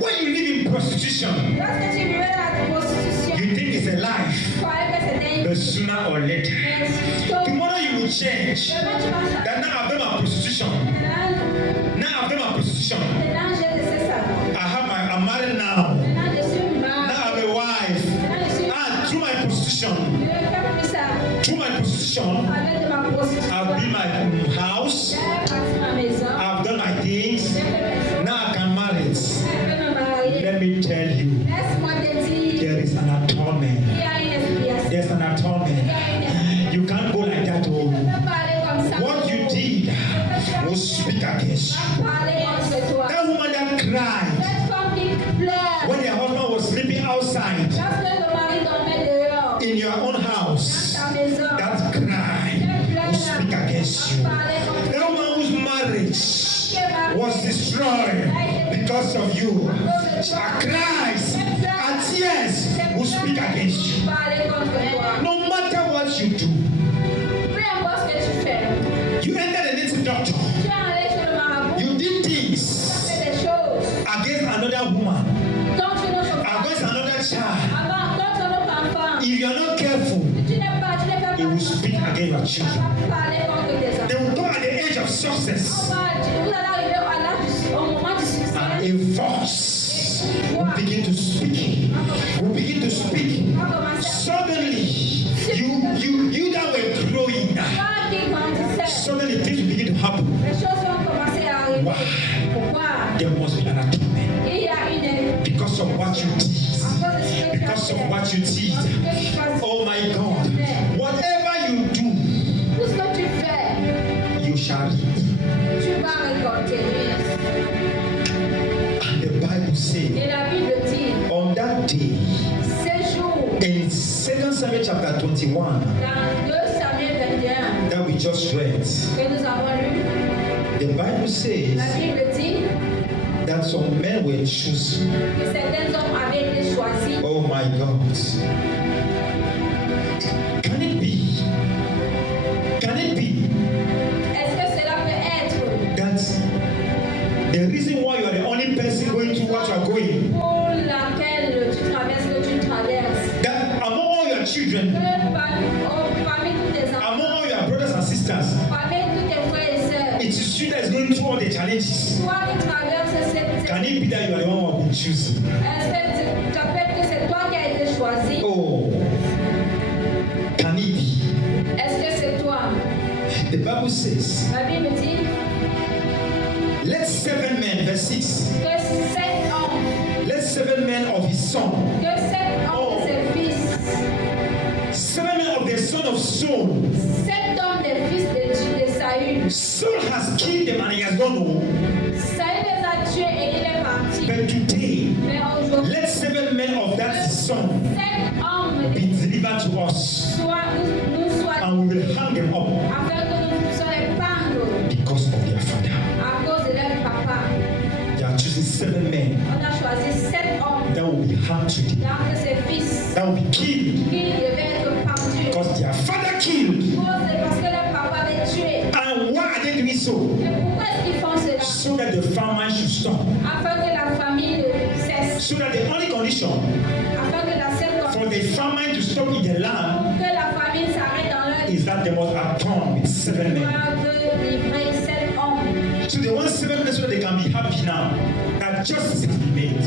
When you live in prostitution, Lorsque tu vivais la prostitution, you think it's a life. tu croyais que c'était But sooner or later, Stop. tomorrow you will change. Demain, tu vas changer. That now I've done my prostitution. Now I've done my prostitution. Maintenant, j'ai laissé ça. I'm married now. Maintenant, je suis Now mariée. I'm a wife. Maintenant, je suis And through my prostitution, Je ne fais plus ça. through my prostitution, Avec de ma prostitution. I've built my house. J'ai bâti ma maison. I've done my things. J'ai fait mes choses. Now I can marry it. Je peux me marier. Let me tell you, Laisse-moi te dire, there is an atonement. il y a une expiation. There's an atonement. You can't go like that. Tu Oh. peux parler comme ça. What you did will speak against you. Parler contre toi. That woman that cried Cette femme qui pleure. when her husband was sleeping outside Lorsque le mari dormait dehors. in your own house, Dans ta maison. that cry will speak against you. Parler contre That woman whose marriage was destroyed because of you, her cries, her tears will speak against you. Parler contre toi. No matter what you do, Peu importe ce que tu fais. you enter the native doctor, Tu es allé chez le marabout. you did things Fais des choses. against another woman, Contre notre femme. against another child. Avant, contre notre enfant. If you are not careful, Tu n'es pas, tu n'es pas. it will speak against your children. Parler contre tes enfants. They will come at the age of success, Vous allez arriver à l'âge au moment du succès. and a voice will begin to speak. Will begin to speak. Suddenly, you that were growing, Toi qui grandissais, suddenly things will begin to happen. les choses vont commencer à arriver. Why? Pourquoi? There must be an atonement Il y a une because of what you did. à cause de ce que tu as Because of fait. what you did. Parce que tu fais. Oh my God. Whatever you do, Tout ce que tu fais, you shall reap. tu vas récolter. And the Bible says, Et la Bible dit, on that day, ces jours, in 2 Samuel chapter 21, dans 2 Samuel 21, that we just read, que nous avons lu, the Bible la says Bible dit that some men were chosen. que certains hommes avaient été choisis. Oh my God. Can it be? Can it be Est-ce que cela peut être that the reason why you are the only person going through what you are going, pour laquelle tu traverses ce que tu traverses? that among all your children, Que parmi tous tes enfants, among all your brothers and sisters, parmi tous tes frères et sœurs, it is you that is going through all the challenges? toi qui traverses cette... Can it be that you are the one who have been chosen? Est-ce que tu rappelles que c'est toi qui as été choisi? Oh, can it be? Est-ce que c'est toi? The Bible says, La Bible dit let 7 men, verse 6, que 7 hommes, let 7 men of his son, que 7 hommes de ses fils, 7 men of the son of Saul. 7 hommes des fils de Saül. Saul has killed them and he has gone home. Saül les a tués et il est parti. But today, Mais aujourd'hui, let 7 men of that son 7 hommes be delivered to us, nous soient and we will hang them up afin que nous puissions les pendre because of their father. à cause de leur papa. They are choosing 7 men On a choisi 7 hommes that will be hung to them. Donc ses fils That will be killed. qui devaient être pendus. Because their father killed. C'est parce que leur papa avait tué. And why are they doing so? Et pourquoi est-ce qu'ils font cela? So that the famine should stop. Afin que la famille cesse. So that the only condition Afin que la seule for the famine to stop in the land pour que la famille s'arrête dans leur is that they must atone with 7 men. doivent livrer 7 hommes. So they want 7 men so that they can be happy now that justice has been made.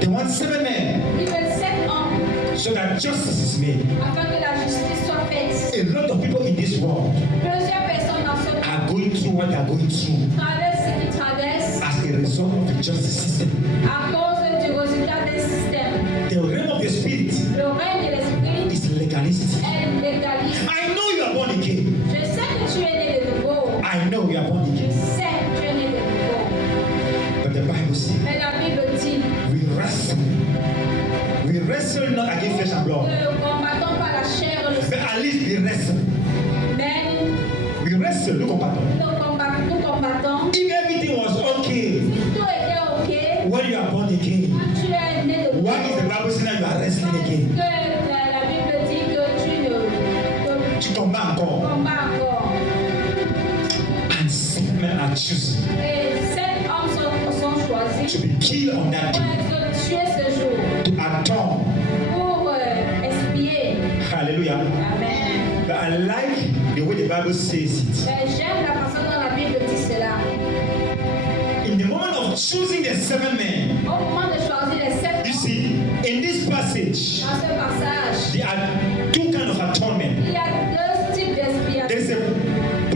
They want 7 men Ils veulent 7 hommes so that justice is made. afin que la justice soit faite. A lot of people in this world Plusieurs personnes dans ce monde are going through what they are going through traversent ce qu'ils traversent as a result of the justice system. à cause du résultat des systèmes. The realm of the spirit Le règne de l'esprit is legalistic. est légaliste. I know you are born again. Je sais que tu es né de nouveau. I know you are born Je again. sais que tu es né de nouveau. But the Bible says Mais la Bible dit we wrestle. We wrestle not against flesh and que blood. nous ne combattons pas la chair et le But sang. at least we wrestle. Mais We wrestle, nous combattons. nous combattons. If everything was okay Si tout était OK, when you are born again, quand tu es né de nouveau, why is the Bible saying that you are wrestling again? que la Bible dit que tu Tu combats encore. combats encore. And 7 men are chosen Et 7 hommes sont choisis to be killed on that pour day. être tués ce jour, To atone. pour expier. Hallelujah. Amen. But I like the way the Bible says it. Mais j'aime la façon dont la Bible dit cela. In the moment of choosing the 7 men, Au moment de choisir les 7 you hommes, see, in this passage, dans ce passage, there are 2 kinds of atonement. il y a 2 types d'expiation. There's a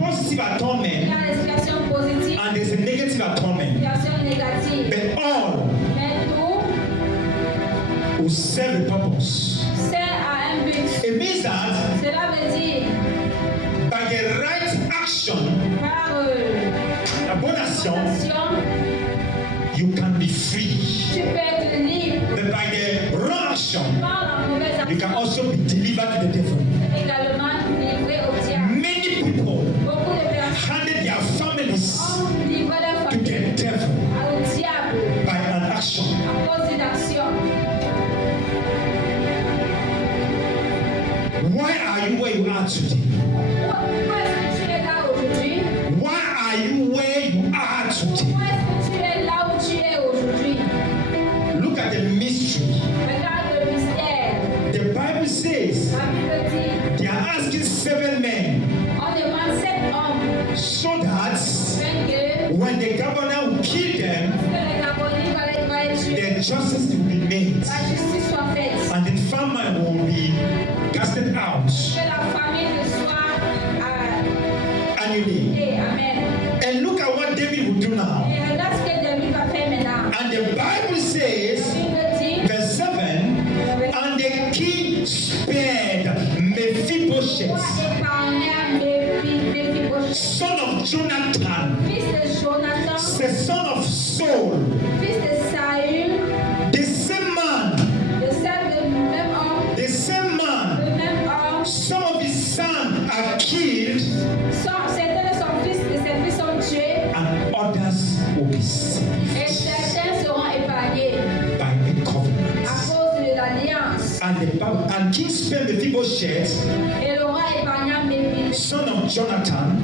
positive Il y atonement a l'expiation positive and there's a negative et atonement. l'expiation négative. But all Mais tout will serve a purpose. sert à un but. It means that Cela veut dire by the right action, par la bonne action, action, you can be free. tu peux être libre. But by the wrong action, Par la mauvaise you can action, also be delivered to the devil. également livré au diable. Many people Beaucoup de personnes handed their families ont livré leur to famille the devil au diable by an action. à cause d'une action. Why are you where you are today? Pourquoi est-ce que tu es là aujourd'hui? Why are you where you are today? Pourquoi est-ce que tu es là où tu es aujourd'hui? Look at the mystery. Regarde le mystère. The Bible says La Bible dit, they are asking 7 men on demande 7 hommes so that afin que when the governor will kill them, les Gabonais va être tué, the justice will be made la justice soit faite, and the famine will be casted out que la famille soit annually. annulée. Amen. And look at what David will do now. Et regarde ce que David va faire maintenant. And the Bible La says, Bible dit, verse 7, and the king spared Mephibosheth, épargna Mephibosheth, son of Jonathan, fils de Jonathan, the son of Saul, fils de Saül, the same man, de celle de même homme, the same man. le même homme. Some of his sons are killed Certains de ses fils sont tués and others will be et saved certains seront épargnés by a covenant. à cause de l'alliance. And King spared Mephibosheth, Et le roi épargna Mephibosheth, son of Jonathan,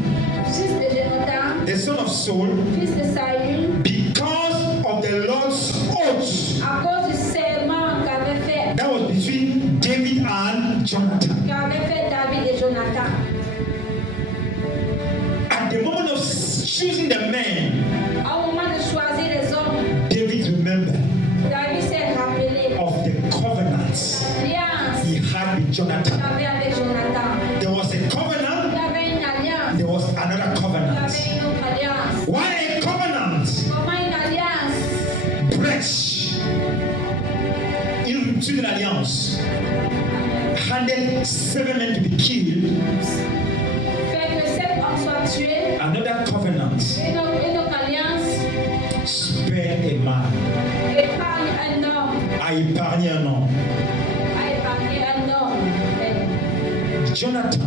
fils de Jonathan, the son of Saul, fils de Saül, because of the Lord's oath à cause du serment qu'avait fait between David and Jonathan. David et Jonathan. At the moment of choosing the men, Au moment de choisir les hommes, David remembered David s'est rappelé of the covenants l'alliance he had with qu'il Jonathan. avait avec Jonathan. There was a Il covenant, y avait une alliance. there was another Il y covenant. avait une autre alliance. Why a covenant Comment une alliance breaks? Une rupture de l'alliance handed 7 men to be killed. fait que 7 hommes soient tués? Another covenant Une autre alliance spared a man. épargne un homme. A épargné un homme. A épargné un homme. Jonathan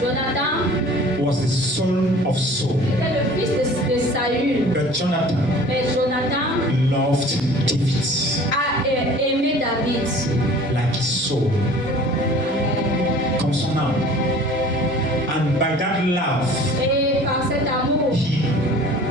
Jonathan was the son of Saul. était le fils de Saül. But Jonathan Mais Jonathan loved David a aimé David. like Saul. Comme son âme. And by that love, Et par cet amour, he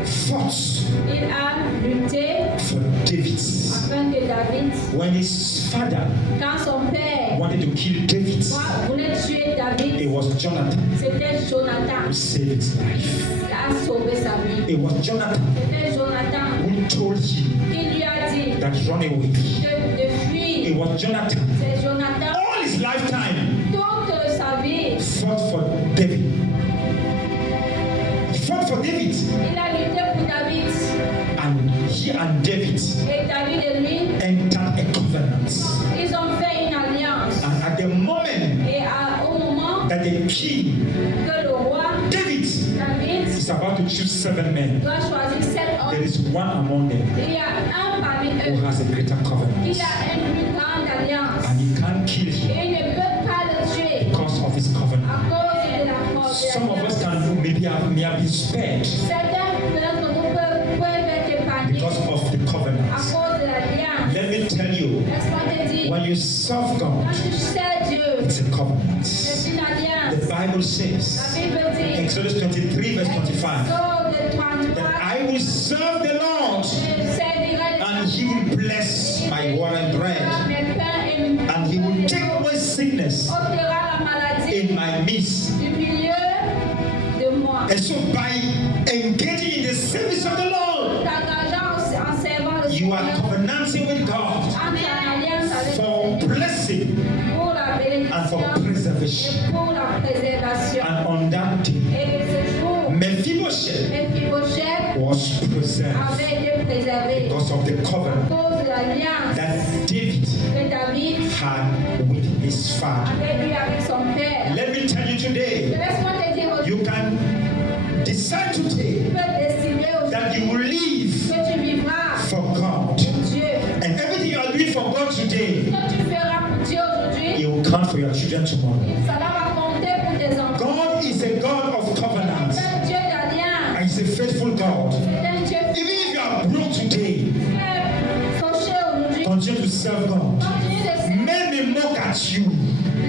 fought il a lutté for David. afin que David, When his father quand son père wanted to kill David, voulait tuer David, it was Jonathan c'était Jonathan who saved his life. qui a sauvé sa vie. It was Jonathan C'était Jonathan who told him qui lui a dit that run away. de fuir. It was Jonathan C'est Jonathan all his lifetime toute sa vie. fought for David. He fought for David, Il a lutté pour David. and he and David Et David et lui, entered a covenant. ils ont fait une alliance. And at the moment Et au moment that the king, que le roi David, David is about to choose 7 men, doit choisir 7 there hommes, is one among them il y a un parmi who eux has a greater covenant. qui a une plus grande alliance. And he can't kill him Et il ne peut pas le tuer because of his covenant. à cause de la Some of us alliance. can maybe may have been spared Certains d'entre nous peuvent être épargnés because of the à covenant. cause de l'alliance. Let me tell you, Laisse-moi te dire, when you serve God, quand tu sais Dieu, it's a covenant. c'est une alliance. The Bible La says, Bible dit, Exodus 23, verse 25, Exode 33, that I will serve the Lord, je servirai and he will bless my water and bread, mes pains et and he will take away sickness ôtera la maladie in my midst. du milieu de moi. And so by engaging in the service of the Lord, T'engageant en servant le you are Seigneur, covenanting with God entre en alliance avec for le Seigneur blessing pour la and for bénédiction preservation. et pour la préservation. And on that day, Et ce jour, Mephibosheth Mephibosheth was preserved avait été préservé because of the à covenant cause de l'alliance that David que David had with his father. avait eu avec son père. Let me tell you today, Laisse-moi te dire aujourd'hui, you can decide today tu peux décider aujourd'hui that you will live que tu vivras for God. pour Dieu. And everything you are doing for God today, Ce que tu feras pour Dieu aujourd'hui, it will count for your children tomorrow. ça va compter pour tes enfants. God is a God of covenant, C'est un Dieu d'alliance. and He's a faithful God. C'est un Dieu Even if you are broke today, qui est fauché aujourd'hui. continue to serve God. Continue de servir. Men may mock at you,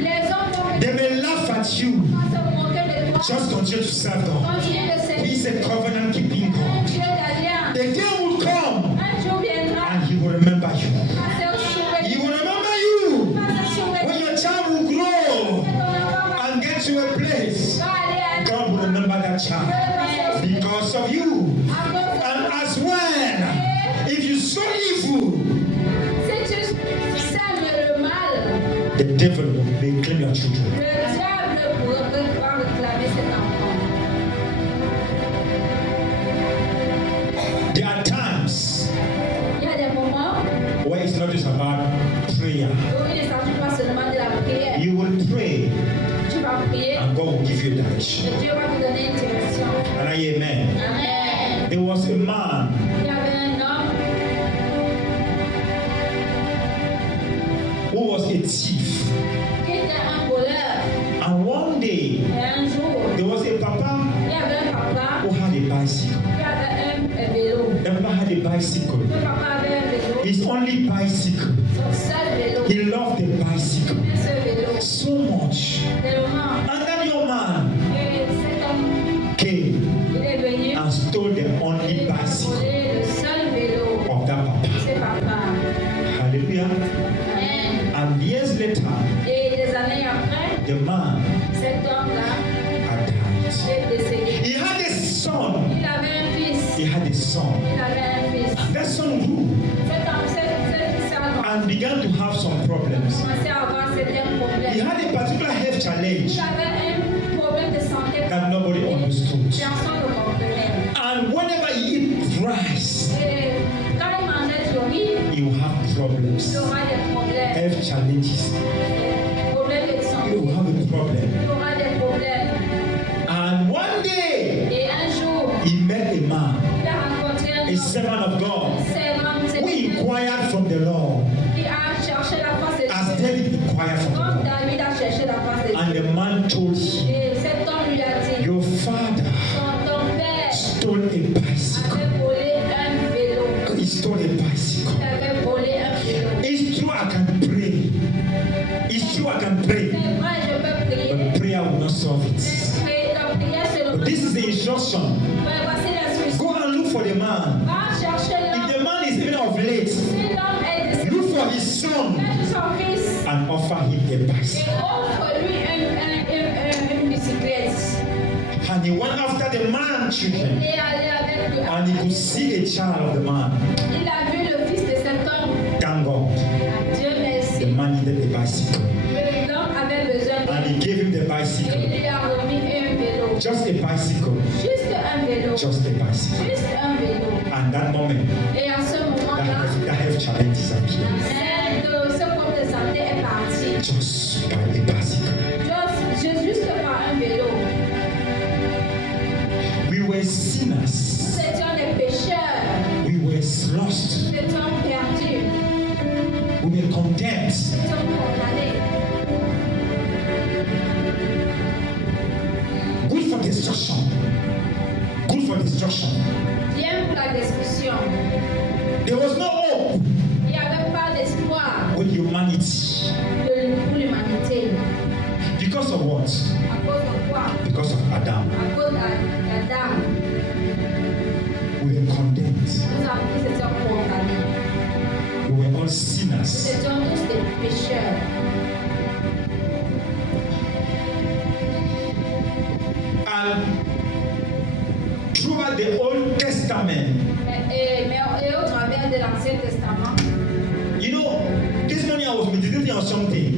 Les hommes vont they may laugh at you. se moquer de toi. Just continue to serve God. Continue de servir. He's a covenant keeping Un God. Dieu d'alliance. The day will come, Un jour viendra. and He will remember you. Va se souvenir. He will remember you Va se souvenir. when your child will grow Ton enfant va and get to a place. aller à God will remember that child because of you. à cause de And as well, if you sow evil, Si tu sèmes le mal, the devil may claim your children. le diable pourra réclamer cet enfant. There are times Il y a des moments where it's not just about prayer. où il ne s'agit pas seulement de la prière. You will pray, Tu vas prier and God will give you a direction. et Dieu va te donner une direction. And amen. Amen. There was a man Il y avait un homme who was a thief. qui était un voleur. And one day, Et un jour, there was a papa il y avait un papa who had a bicycle. qui avait un vélo. The papa had a bicycle. Le papa avait un vélo, His only bicycle. son seul vélo. He loved the bicycle Un seul vélo. so much. Tellement. And that young man Et cet homme, came il est venu. and stole the Il only a bicycle volé le seul vélo of that papa. de ses papas. Hallelujah. Amen. And years later, Et des années après, the man cet homme-là had died. est décédé. He had a son. Il avait un fils. He had a son. Il avait un fils. That son grew Cet homme, cet fils a and began to have some problems. commencé à avoir certains He problèmes. had a particular health challenge Il avait un problème de santé. that nobody understood. Personne ne comprenait. And whenever he eat rice, Et quand il mangeait du riz, he will have il problems. aura des problèmes. Health challenges. Des problèmes de He santé. will have a problem. Il aura des problèmes. And one day, Et un jour, he met a man, il a rencontré un a homme, servant of God, servant de who Dieu, inquired from the Lord, qui a cherché la face de as Dieu. David inquired from the Comme Lord. David a cherché la face de And Dieu. the man told him Et cet homme instruction. Voici l'instruction. Go and look for the man. Va chercher If l'homme. the man is even of late, Si l'homme est décédé, look for his son cherche son fils and offer him a et bicycle. offre-lui une bicyclette. And he went after the man children. Il est allé avec lui. And he could see a child of the man. Il a vu le fils de cet homme. Thank God. Dieu The merci. man needed a bicycle. L'homme avait besoin And de he gave him the et il bicycle. lui a remis un vélo. Just a bicycle. Juste un vélo. Just a bicycle. Juste un vélo. And that moment, Et à ce moment-là, that health challenge disappeared. ce problème de santé est parti. Just by a bicycle. Juste par un vélo. We were sinners. Nous étions des pécheurs. We were lost. Nous étions perdus. We were condemned. Nous étions condamnés. Good for destruction. Good for destruction. Bien pour la destruction. There was no hope Il n'y avait pas d'espoir with humanity. pour l'humanité. Because of what? À cause de quoi? Because of Adam. À cause d'Adam. We were condemned. Nous étions condamnés. We were all Nous sinners. étions tous des pécheurs. And throughout the Old Testament, Et au travers de l'Ancien Testament, you know, this morning I was meditating on something.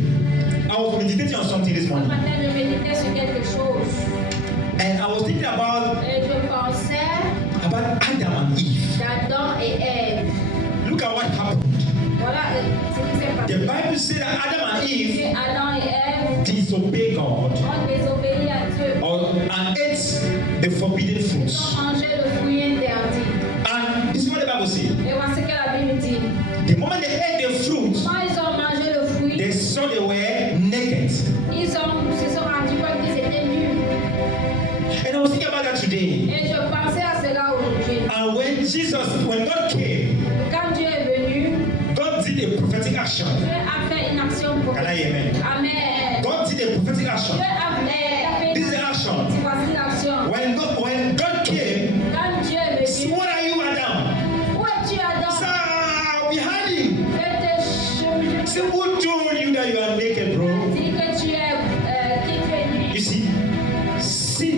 This ce morning. matin, je méditais sur quelque chose. And I was thinking about Et je pensais Adam and Eve. d'Adam et Ève. Look at what happened. Voilà ce qui s'est passé. The Bible said that Adam and Eve Et Adam et Ève disobeyed God ont désobéi à Dieu. and ate the forbidden Ils fruits. ont mangé le fruit interdit. And this is what the Bible says. Et voici ce que la Bible dit. The moment they ate the fruit, Quand ils ont mangé le fruit, they saw they were naked. ils se sont rendus compte qu'ils étaient nus. And I was thinking about that today. Et je pensais à cela aujourd'hui. And when God came, Quand Dieu est venu, God did a prophetic action. Dieu a fait une action Can I prophétique. hear amen? Amen. God did a prophetic action. Dieu a fait This is une the action. Voici l'action. When God came, Quand Dieu est so venu, what are you, Adam? où es-tu, Adam? Sir, behind him. Je Say, who told you that you are naked, bro? dis que tu es nu. You see, sin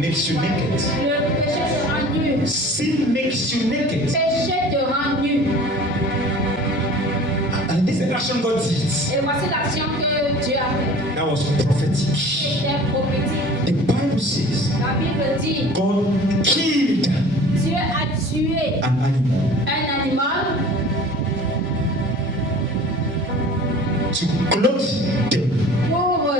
makes you naked. Le péché te rend nu. Sin makes you Le naked. péché te rend nu. And this is the action God did. Et voici l'action que Dieu a faite. That was prophetic. C'était prophétique. The Bible says La Bible dit, God killed Dieu a tué an animal un animal to clothe them, pour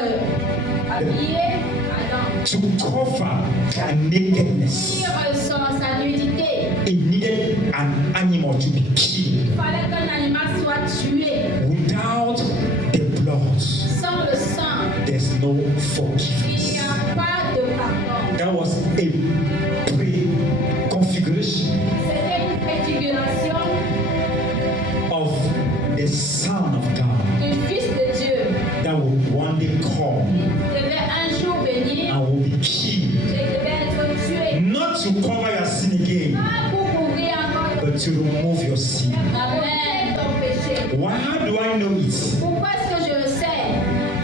habiller Adam. to cover their nakedness. Sur sa nudité. It needed an animal to be killed. Il fallait qu'un animal soit tué. Without the blood, Sans le sang, there's no il n'y forgiveness. a pas de pardon. That was a pre-configuration C'était une préfiguration of the Son of God du Fils de Dieu. that would one day come Il devait un jour venir and will be killed, et devait être tué. not to cover your sin again, Pas pour couvrir encore but to remove your sin. Amen. Ton péché. Why? How do I know it? Pourquoi est-ce que je le sais?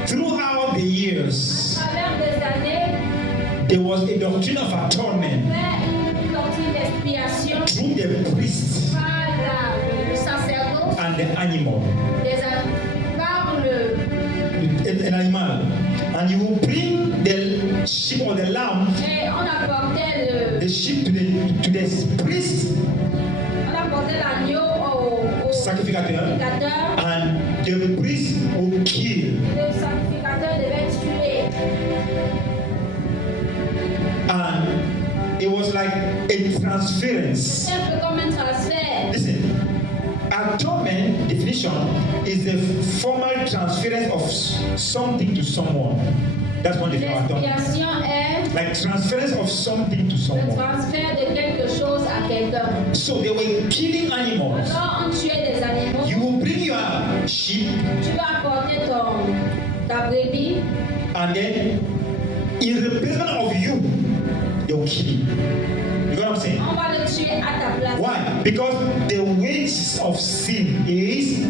Throughout the years, À travers des années, there was a doctrine of atonement fait une doctrine d'expiation through the priest par le sacerdoce and the animal. par le An animal. And you will bring the sheep or the lamb, et on apportait the sheep to the priest, l'agneau au sacrificateur, sacrificateur. and the priest will kill. Le sacrificateur devait tuer. And it was like a transference. C'est un peu comme un transfert. Listen, atonement definition is the formal transference of something to someone. That's one definition of atonement. L'expiation est Like transference of something to le someone. transfert de quelque chose à quelqu'un. So they were killing animals. Alors on tuait des animaux. You will bring your sheep, Tu vas apporter ta brebis and then in replacement of you, they will kill him. You know what I'm saying? On va le tuer à ta place. Why? Because the wages of sin is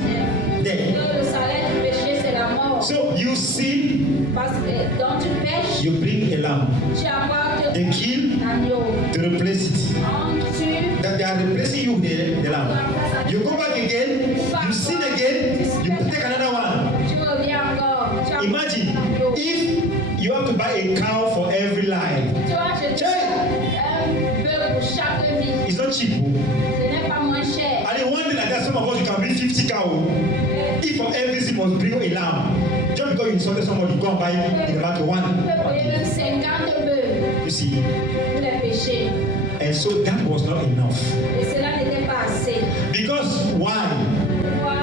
death. Le salaire du péché, c'est la mort. So you sin, Parce que quand tu pêches, you bring a lamb. tu apportes They kill l'agneau. to replace it. On tue. That they are replacing you with the lamb. You go back again, you sin again, you take another one. Tu reviens encore. Tu apportes Imagine l'agneau. if you have to buy a cow for every life. Tu vas acheter un bœuf pour chaque vie. It's not cheap. Ce n'est pas moins cher. And in one day like that, some of us you can bring 50 cows. If for every sin must bring a lamb, just because you insulted somebody, you go and buy in the market Tu one. peux payer même 50 bœufs You see, pour les péchés. and so that was not enough. Et cela n'était pas assez. Because why? Pourquoi?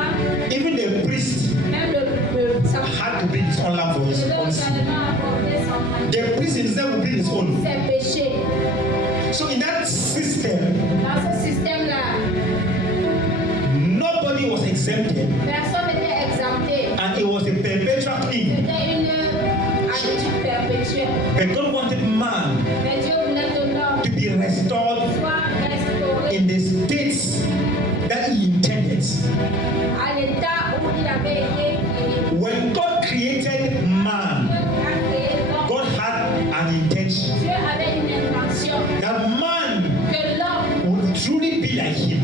Even the priest Même le had to bring his own lamb for his devait own sin. également apporter son agneau. The priest himself will bring his own. Ses péchés. So in that system, Dans ce système-là, nobody was exempted, personne n'était exempté. and it was a perpetual thing. C'était une habitude perpétuelle. But God wanted man Mais Dieu voulait que l'homme to be restored soit restauré in the states that He intended. à l'état où il avait été créé. When God created man, Dieu a créé l'homme. God had an intention Dieu avait une intention that man que l'homme would truly be like Him.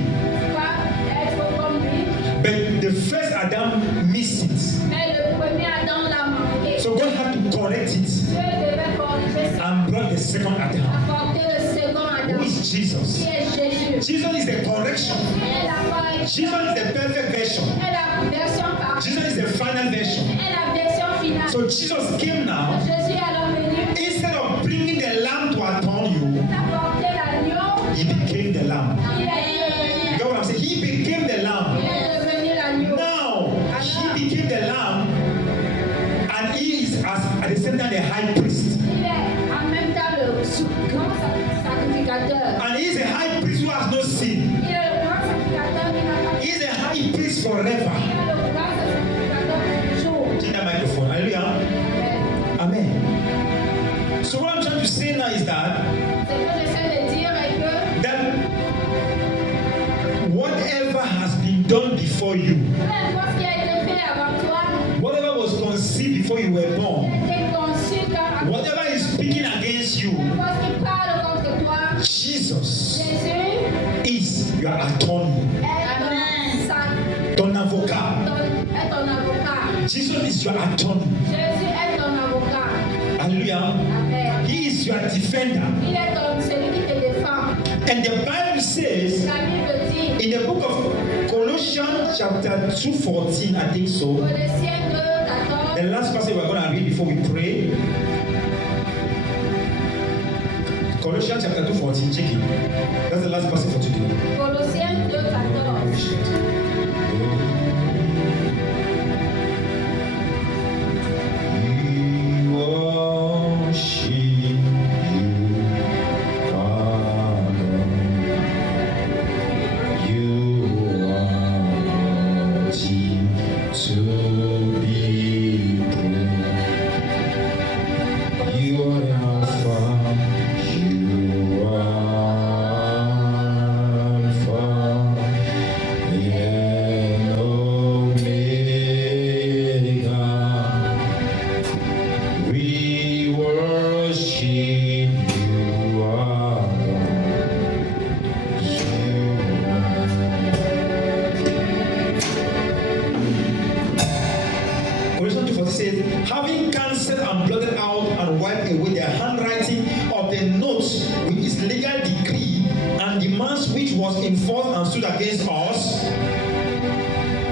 va être comme lui. But the first Adam missed it. Mais le premier Adam l'a manqué. So God had to correct it Dieu devait corriger ça. and brought the second Adam, Apporter le second Adam. who is Jesus. Qui est Jésus. Jesus is the correction. Et la correction Jesus is the perfect version. est la version parfaite. Jesus is the final version. Et la version finale. So Jesus came now. Jésus est alors venu. Instead of bringing the lamb to atone you, Apporter l'agneau. He became the lamb. Il est You devenu. get what I'm saying? He became the Il lamb. est devenu l'agneau. Now, He became the lamb, and He is at the same time the high priest. Il est en même temps le grand sacrificateur. And He is a high priest who has no sin. Il est le grand sacrificateur qui n'a pas. He is a high priest forever. Il est le grand sacrificateur toujours. Take that microphone. Hallelujah. Amen. So what I'm trying to say now is that Ce que j'essaie de dire est que that whatever has been done before you, peu importe ce qui a été fait avant toi, whatever was conceived before you were born, était conçu par whatever is speaking against you, parce qu'il parle contre toi. Jesus Jésus is your attorney, est ton avocat. ton avocat. Jesus is your attorney. Jésus est ton avocat. Hallelujah. Amen. He is your defender. Il est celui qui te défend. And the Bible says La Bible dit, in the book of Colossians chapter 2:14, I think so. Colossiens 2, 14, The last passage we're going to read before we pray. Colossians chapter 2:14, check it. That's the last passage for today. Colossiens 2, 14. We worship you, Father. You are worthy to be praised. You are Alpha, you are Alpha and Omega. We worship you, our God. Colossians 2:14 says, having cancelled and blotted out and wiped away the handwriting of the notes with its legal decree and demands which was in force and stood against us,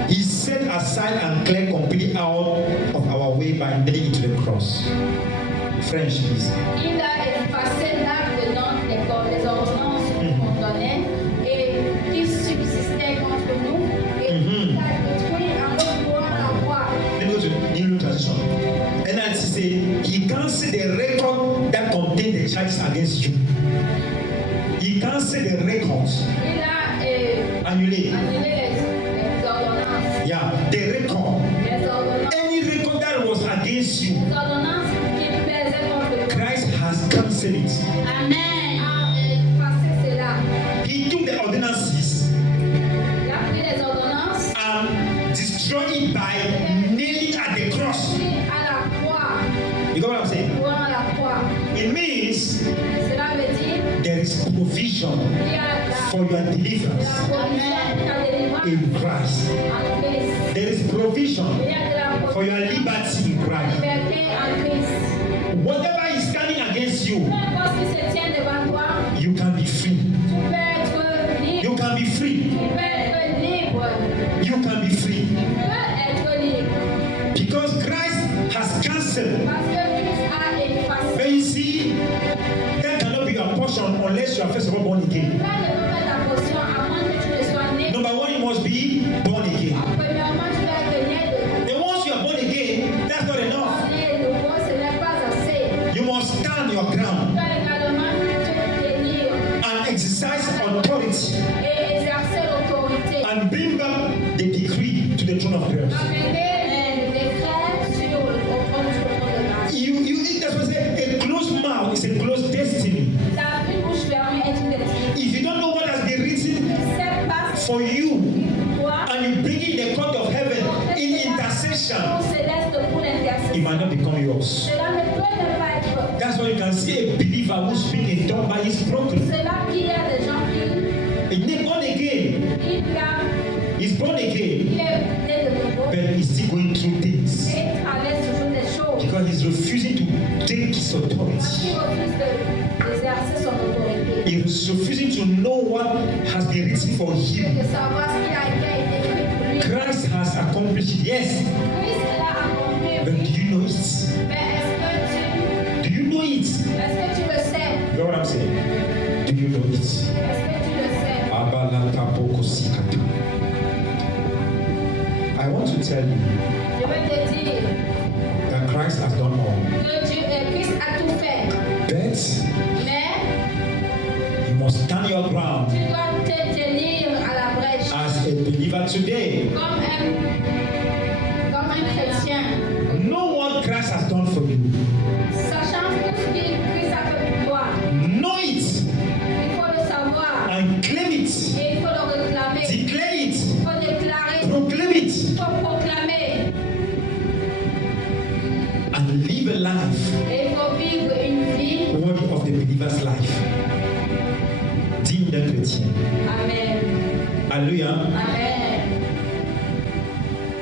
He set aside and cleared completely out of our way by nailing it to the cross. French, please. Il a effacé l'acte de notre les ordonnances qui nous condamnaient et qui subsistaient contre nous et il a détruit en notre la croix. Let me go to New Translation. NLT say He cancelled the record that contained the charges against you. He cancelled the records. Il a Annulé. annulé les ordonnances. Yeah, the record. Les ordonnances. Any record that was against you, Les ordonnances qui pesaient contre nous. Christ has cancelled it. Amen. for your deliverance in Christ. There is provision for your liberty in Christ. Whatever is standing against you, you can be free. You can be free. You can be free. Because Christ has cancelled. But you see, that cannot be your portion unless you are first of all born again. Number one, you must be born again. And once you are born again, that's not enough. You must stand your ground and exercise authority and bring back the decree to the throne of grace. That's what I say, a closed mouth is a closed destiny. If you don't know what has been written for you and you bring in the court of heaven in intercession, it might not become yours. That's why you can see a believer who speaks in tongues by his broken. He's born again. He's born again. But he's still going through things. Because he's refusing to take his authority. He's refusing to know what has been written for him. Christ has accomplished it, yes. But do you know it? Do you know it? You know what I'm saying? Do you know it? I want to tell you that Christ has done all. But you must stand your ground as a believer today. Know what Christ has done for you. Know it. And claim it. Declare it. Proclaim it. And live a life worthy of the believer's life. Digne d'un chrétien. Amen. Alléluia. Amen.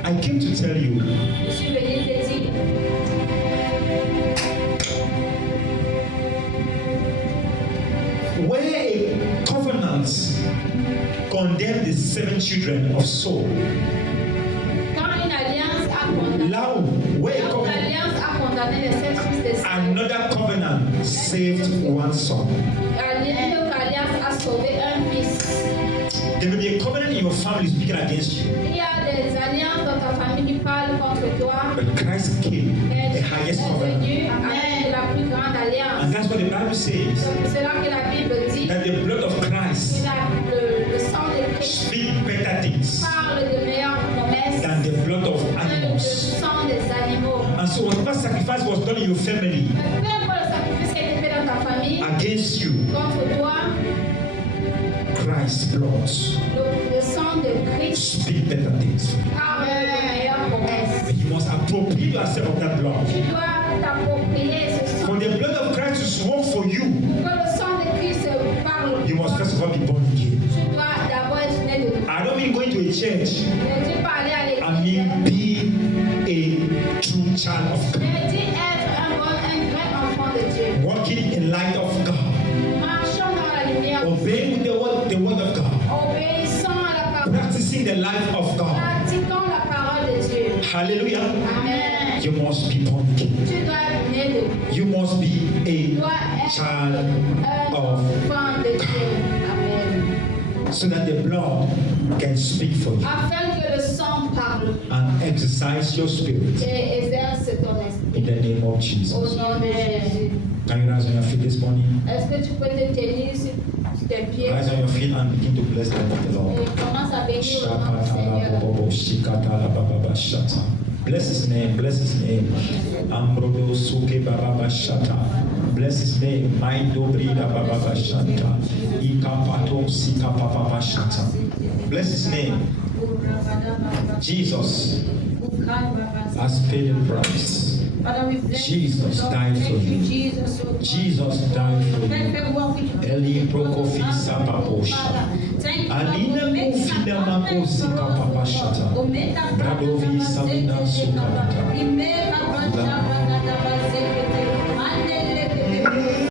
I came to tell you Je suis venu te dire where a covenant condemned the 7 children of Saul. quand une alliance a condamné, Là où, where a covenant, les 7 fils de Saul, another covenant saved one son. une autre alliance a sauvé un fils. There will be a covenant in your family speaking against you. Il y a des alliances dans ta famille qui parlent contre toi. But Christ came, Mais the tu highest es covenant. venu avec la plus grande alliance. And that's what the Bible says. C'est pour cela que la Bible dit That the blood of que Christ le sang de Christ speaks better things parle de meilleures promesses than the blood of que le animals. sang des animaux. And so whatever sacrifice was done in your family Peu importe le sacrifice qui a été fait dans ta famille against you, contre toi, Christ's blood le sang de Christ speaks better things. parle de meilleures promesses. But you must appropriate yourself of that blood. Tu dois t'approprier ce sang. For the blood of Christ to work for you, Pour que le sang de Christ parle you pour must toi, first of all be born again. tu dois d'abord être né de nouveau. I don't mean going to a church. Ne dis pas aller à I l'église. mean being a true child of God. Ne dis être un vrai enfant de Dieu. Walking in light of God. Marchons dans la lumière. Obeying with the word of God. Obéissons à la parole. Practicing the life of God. Pratiquons la parole de Dieu. Hallelujah. Amen. You must be born again. Tu dois être né de nouveau. You must be a Tu dois être child un of enfant de Dieu. Amen. so that the blood can speak for you Afin que le sang parle and exercise your spirit et exerce ton esprit. in the name of Au Jesus. nom de Jésus. Can you rise on your feet this morning? Est-ce que tu peux te tenir sur tes pieds Rise on your feet and begin to bless the name of the Lord. et commence à bénir le nom du Seigneur. Bless his name, bless his name. Ambrodo suke baba shata. Bless his name. My dobrida baba shata. Ikapato sika baba shata. Bless his name. Jesus has paid the price Father, we bless Jesus you, Lord. died for Thank you. Jesus, oh God. Jesus died for Faites you. voir que tu Eli prokofi sapaposha. Alina kofina makosi kapapashata. Bradovi sabina sukarata.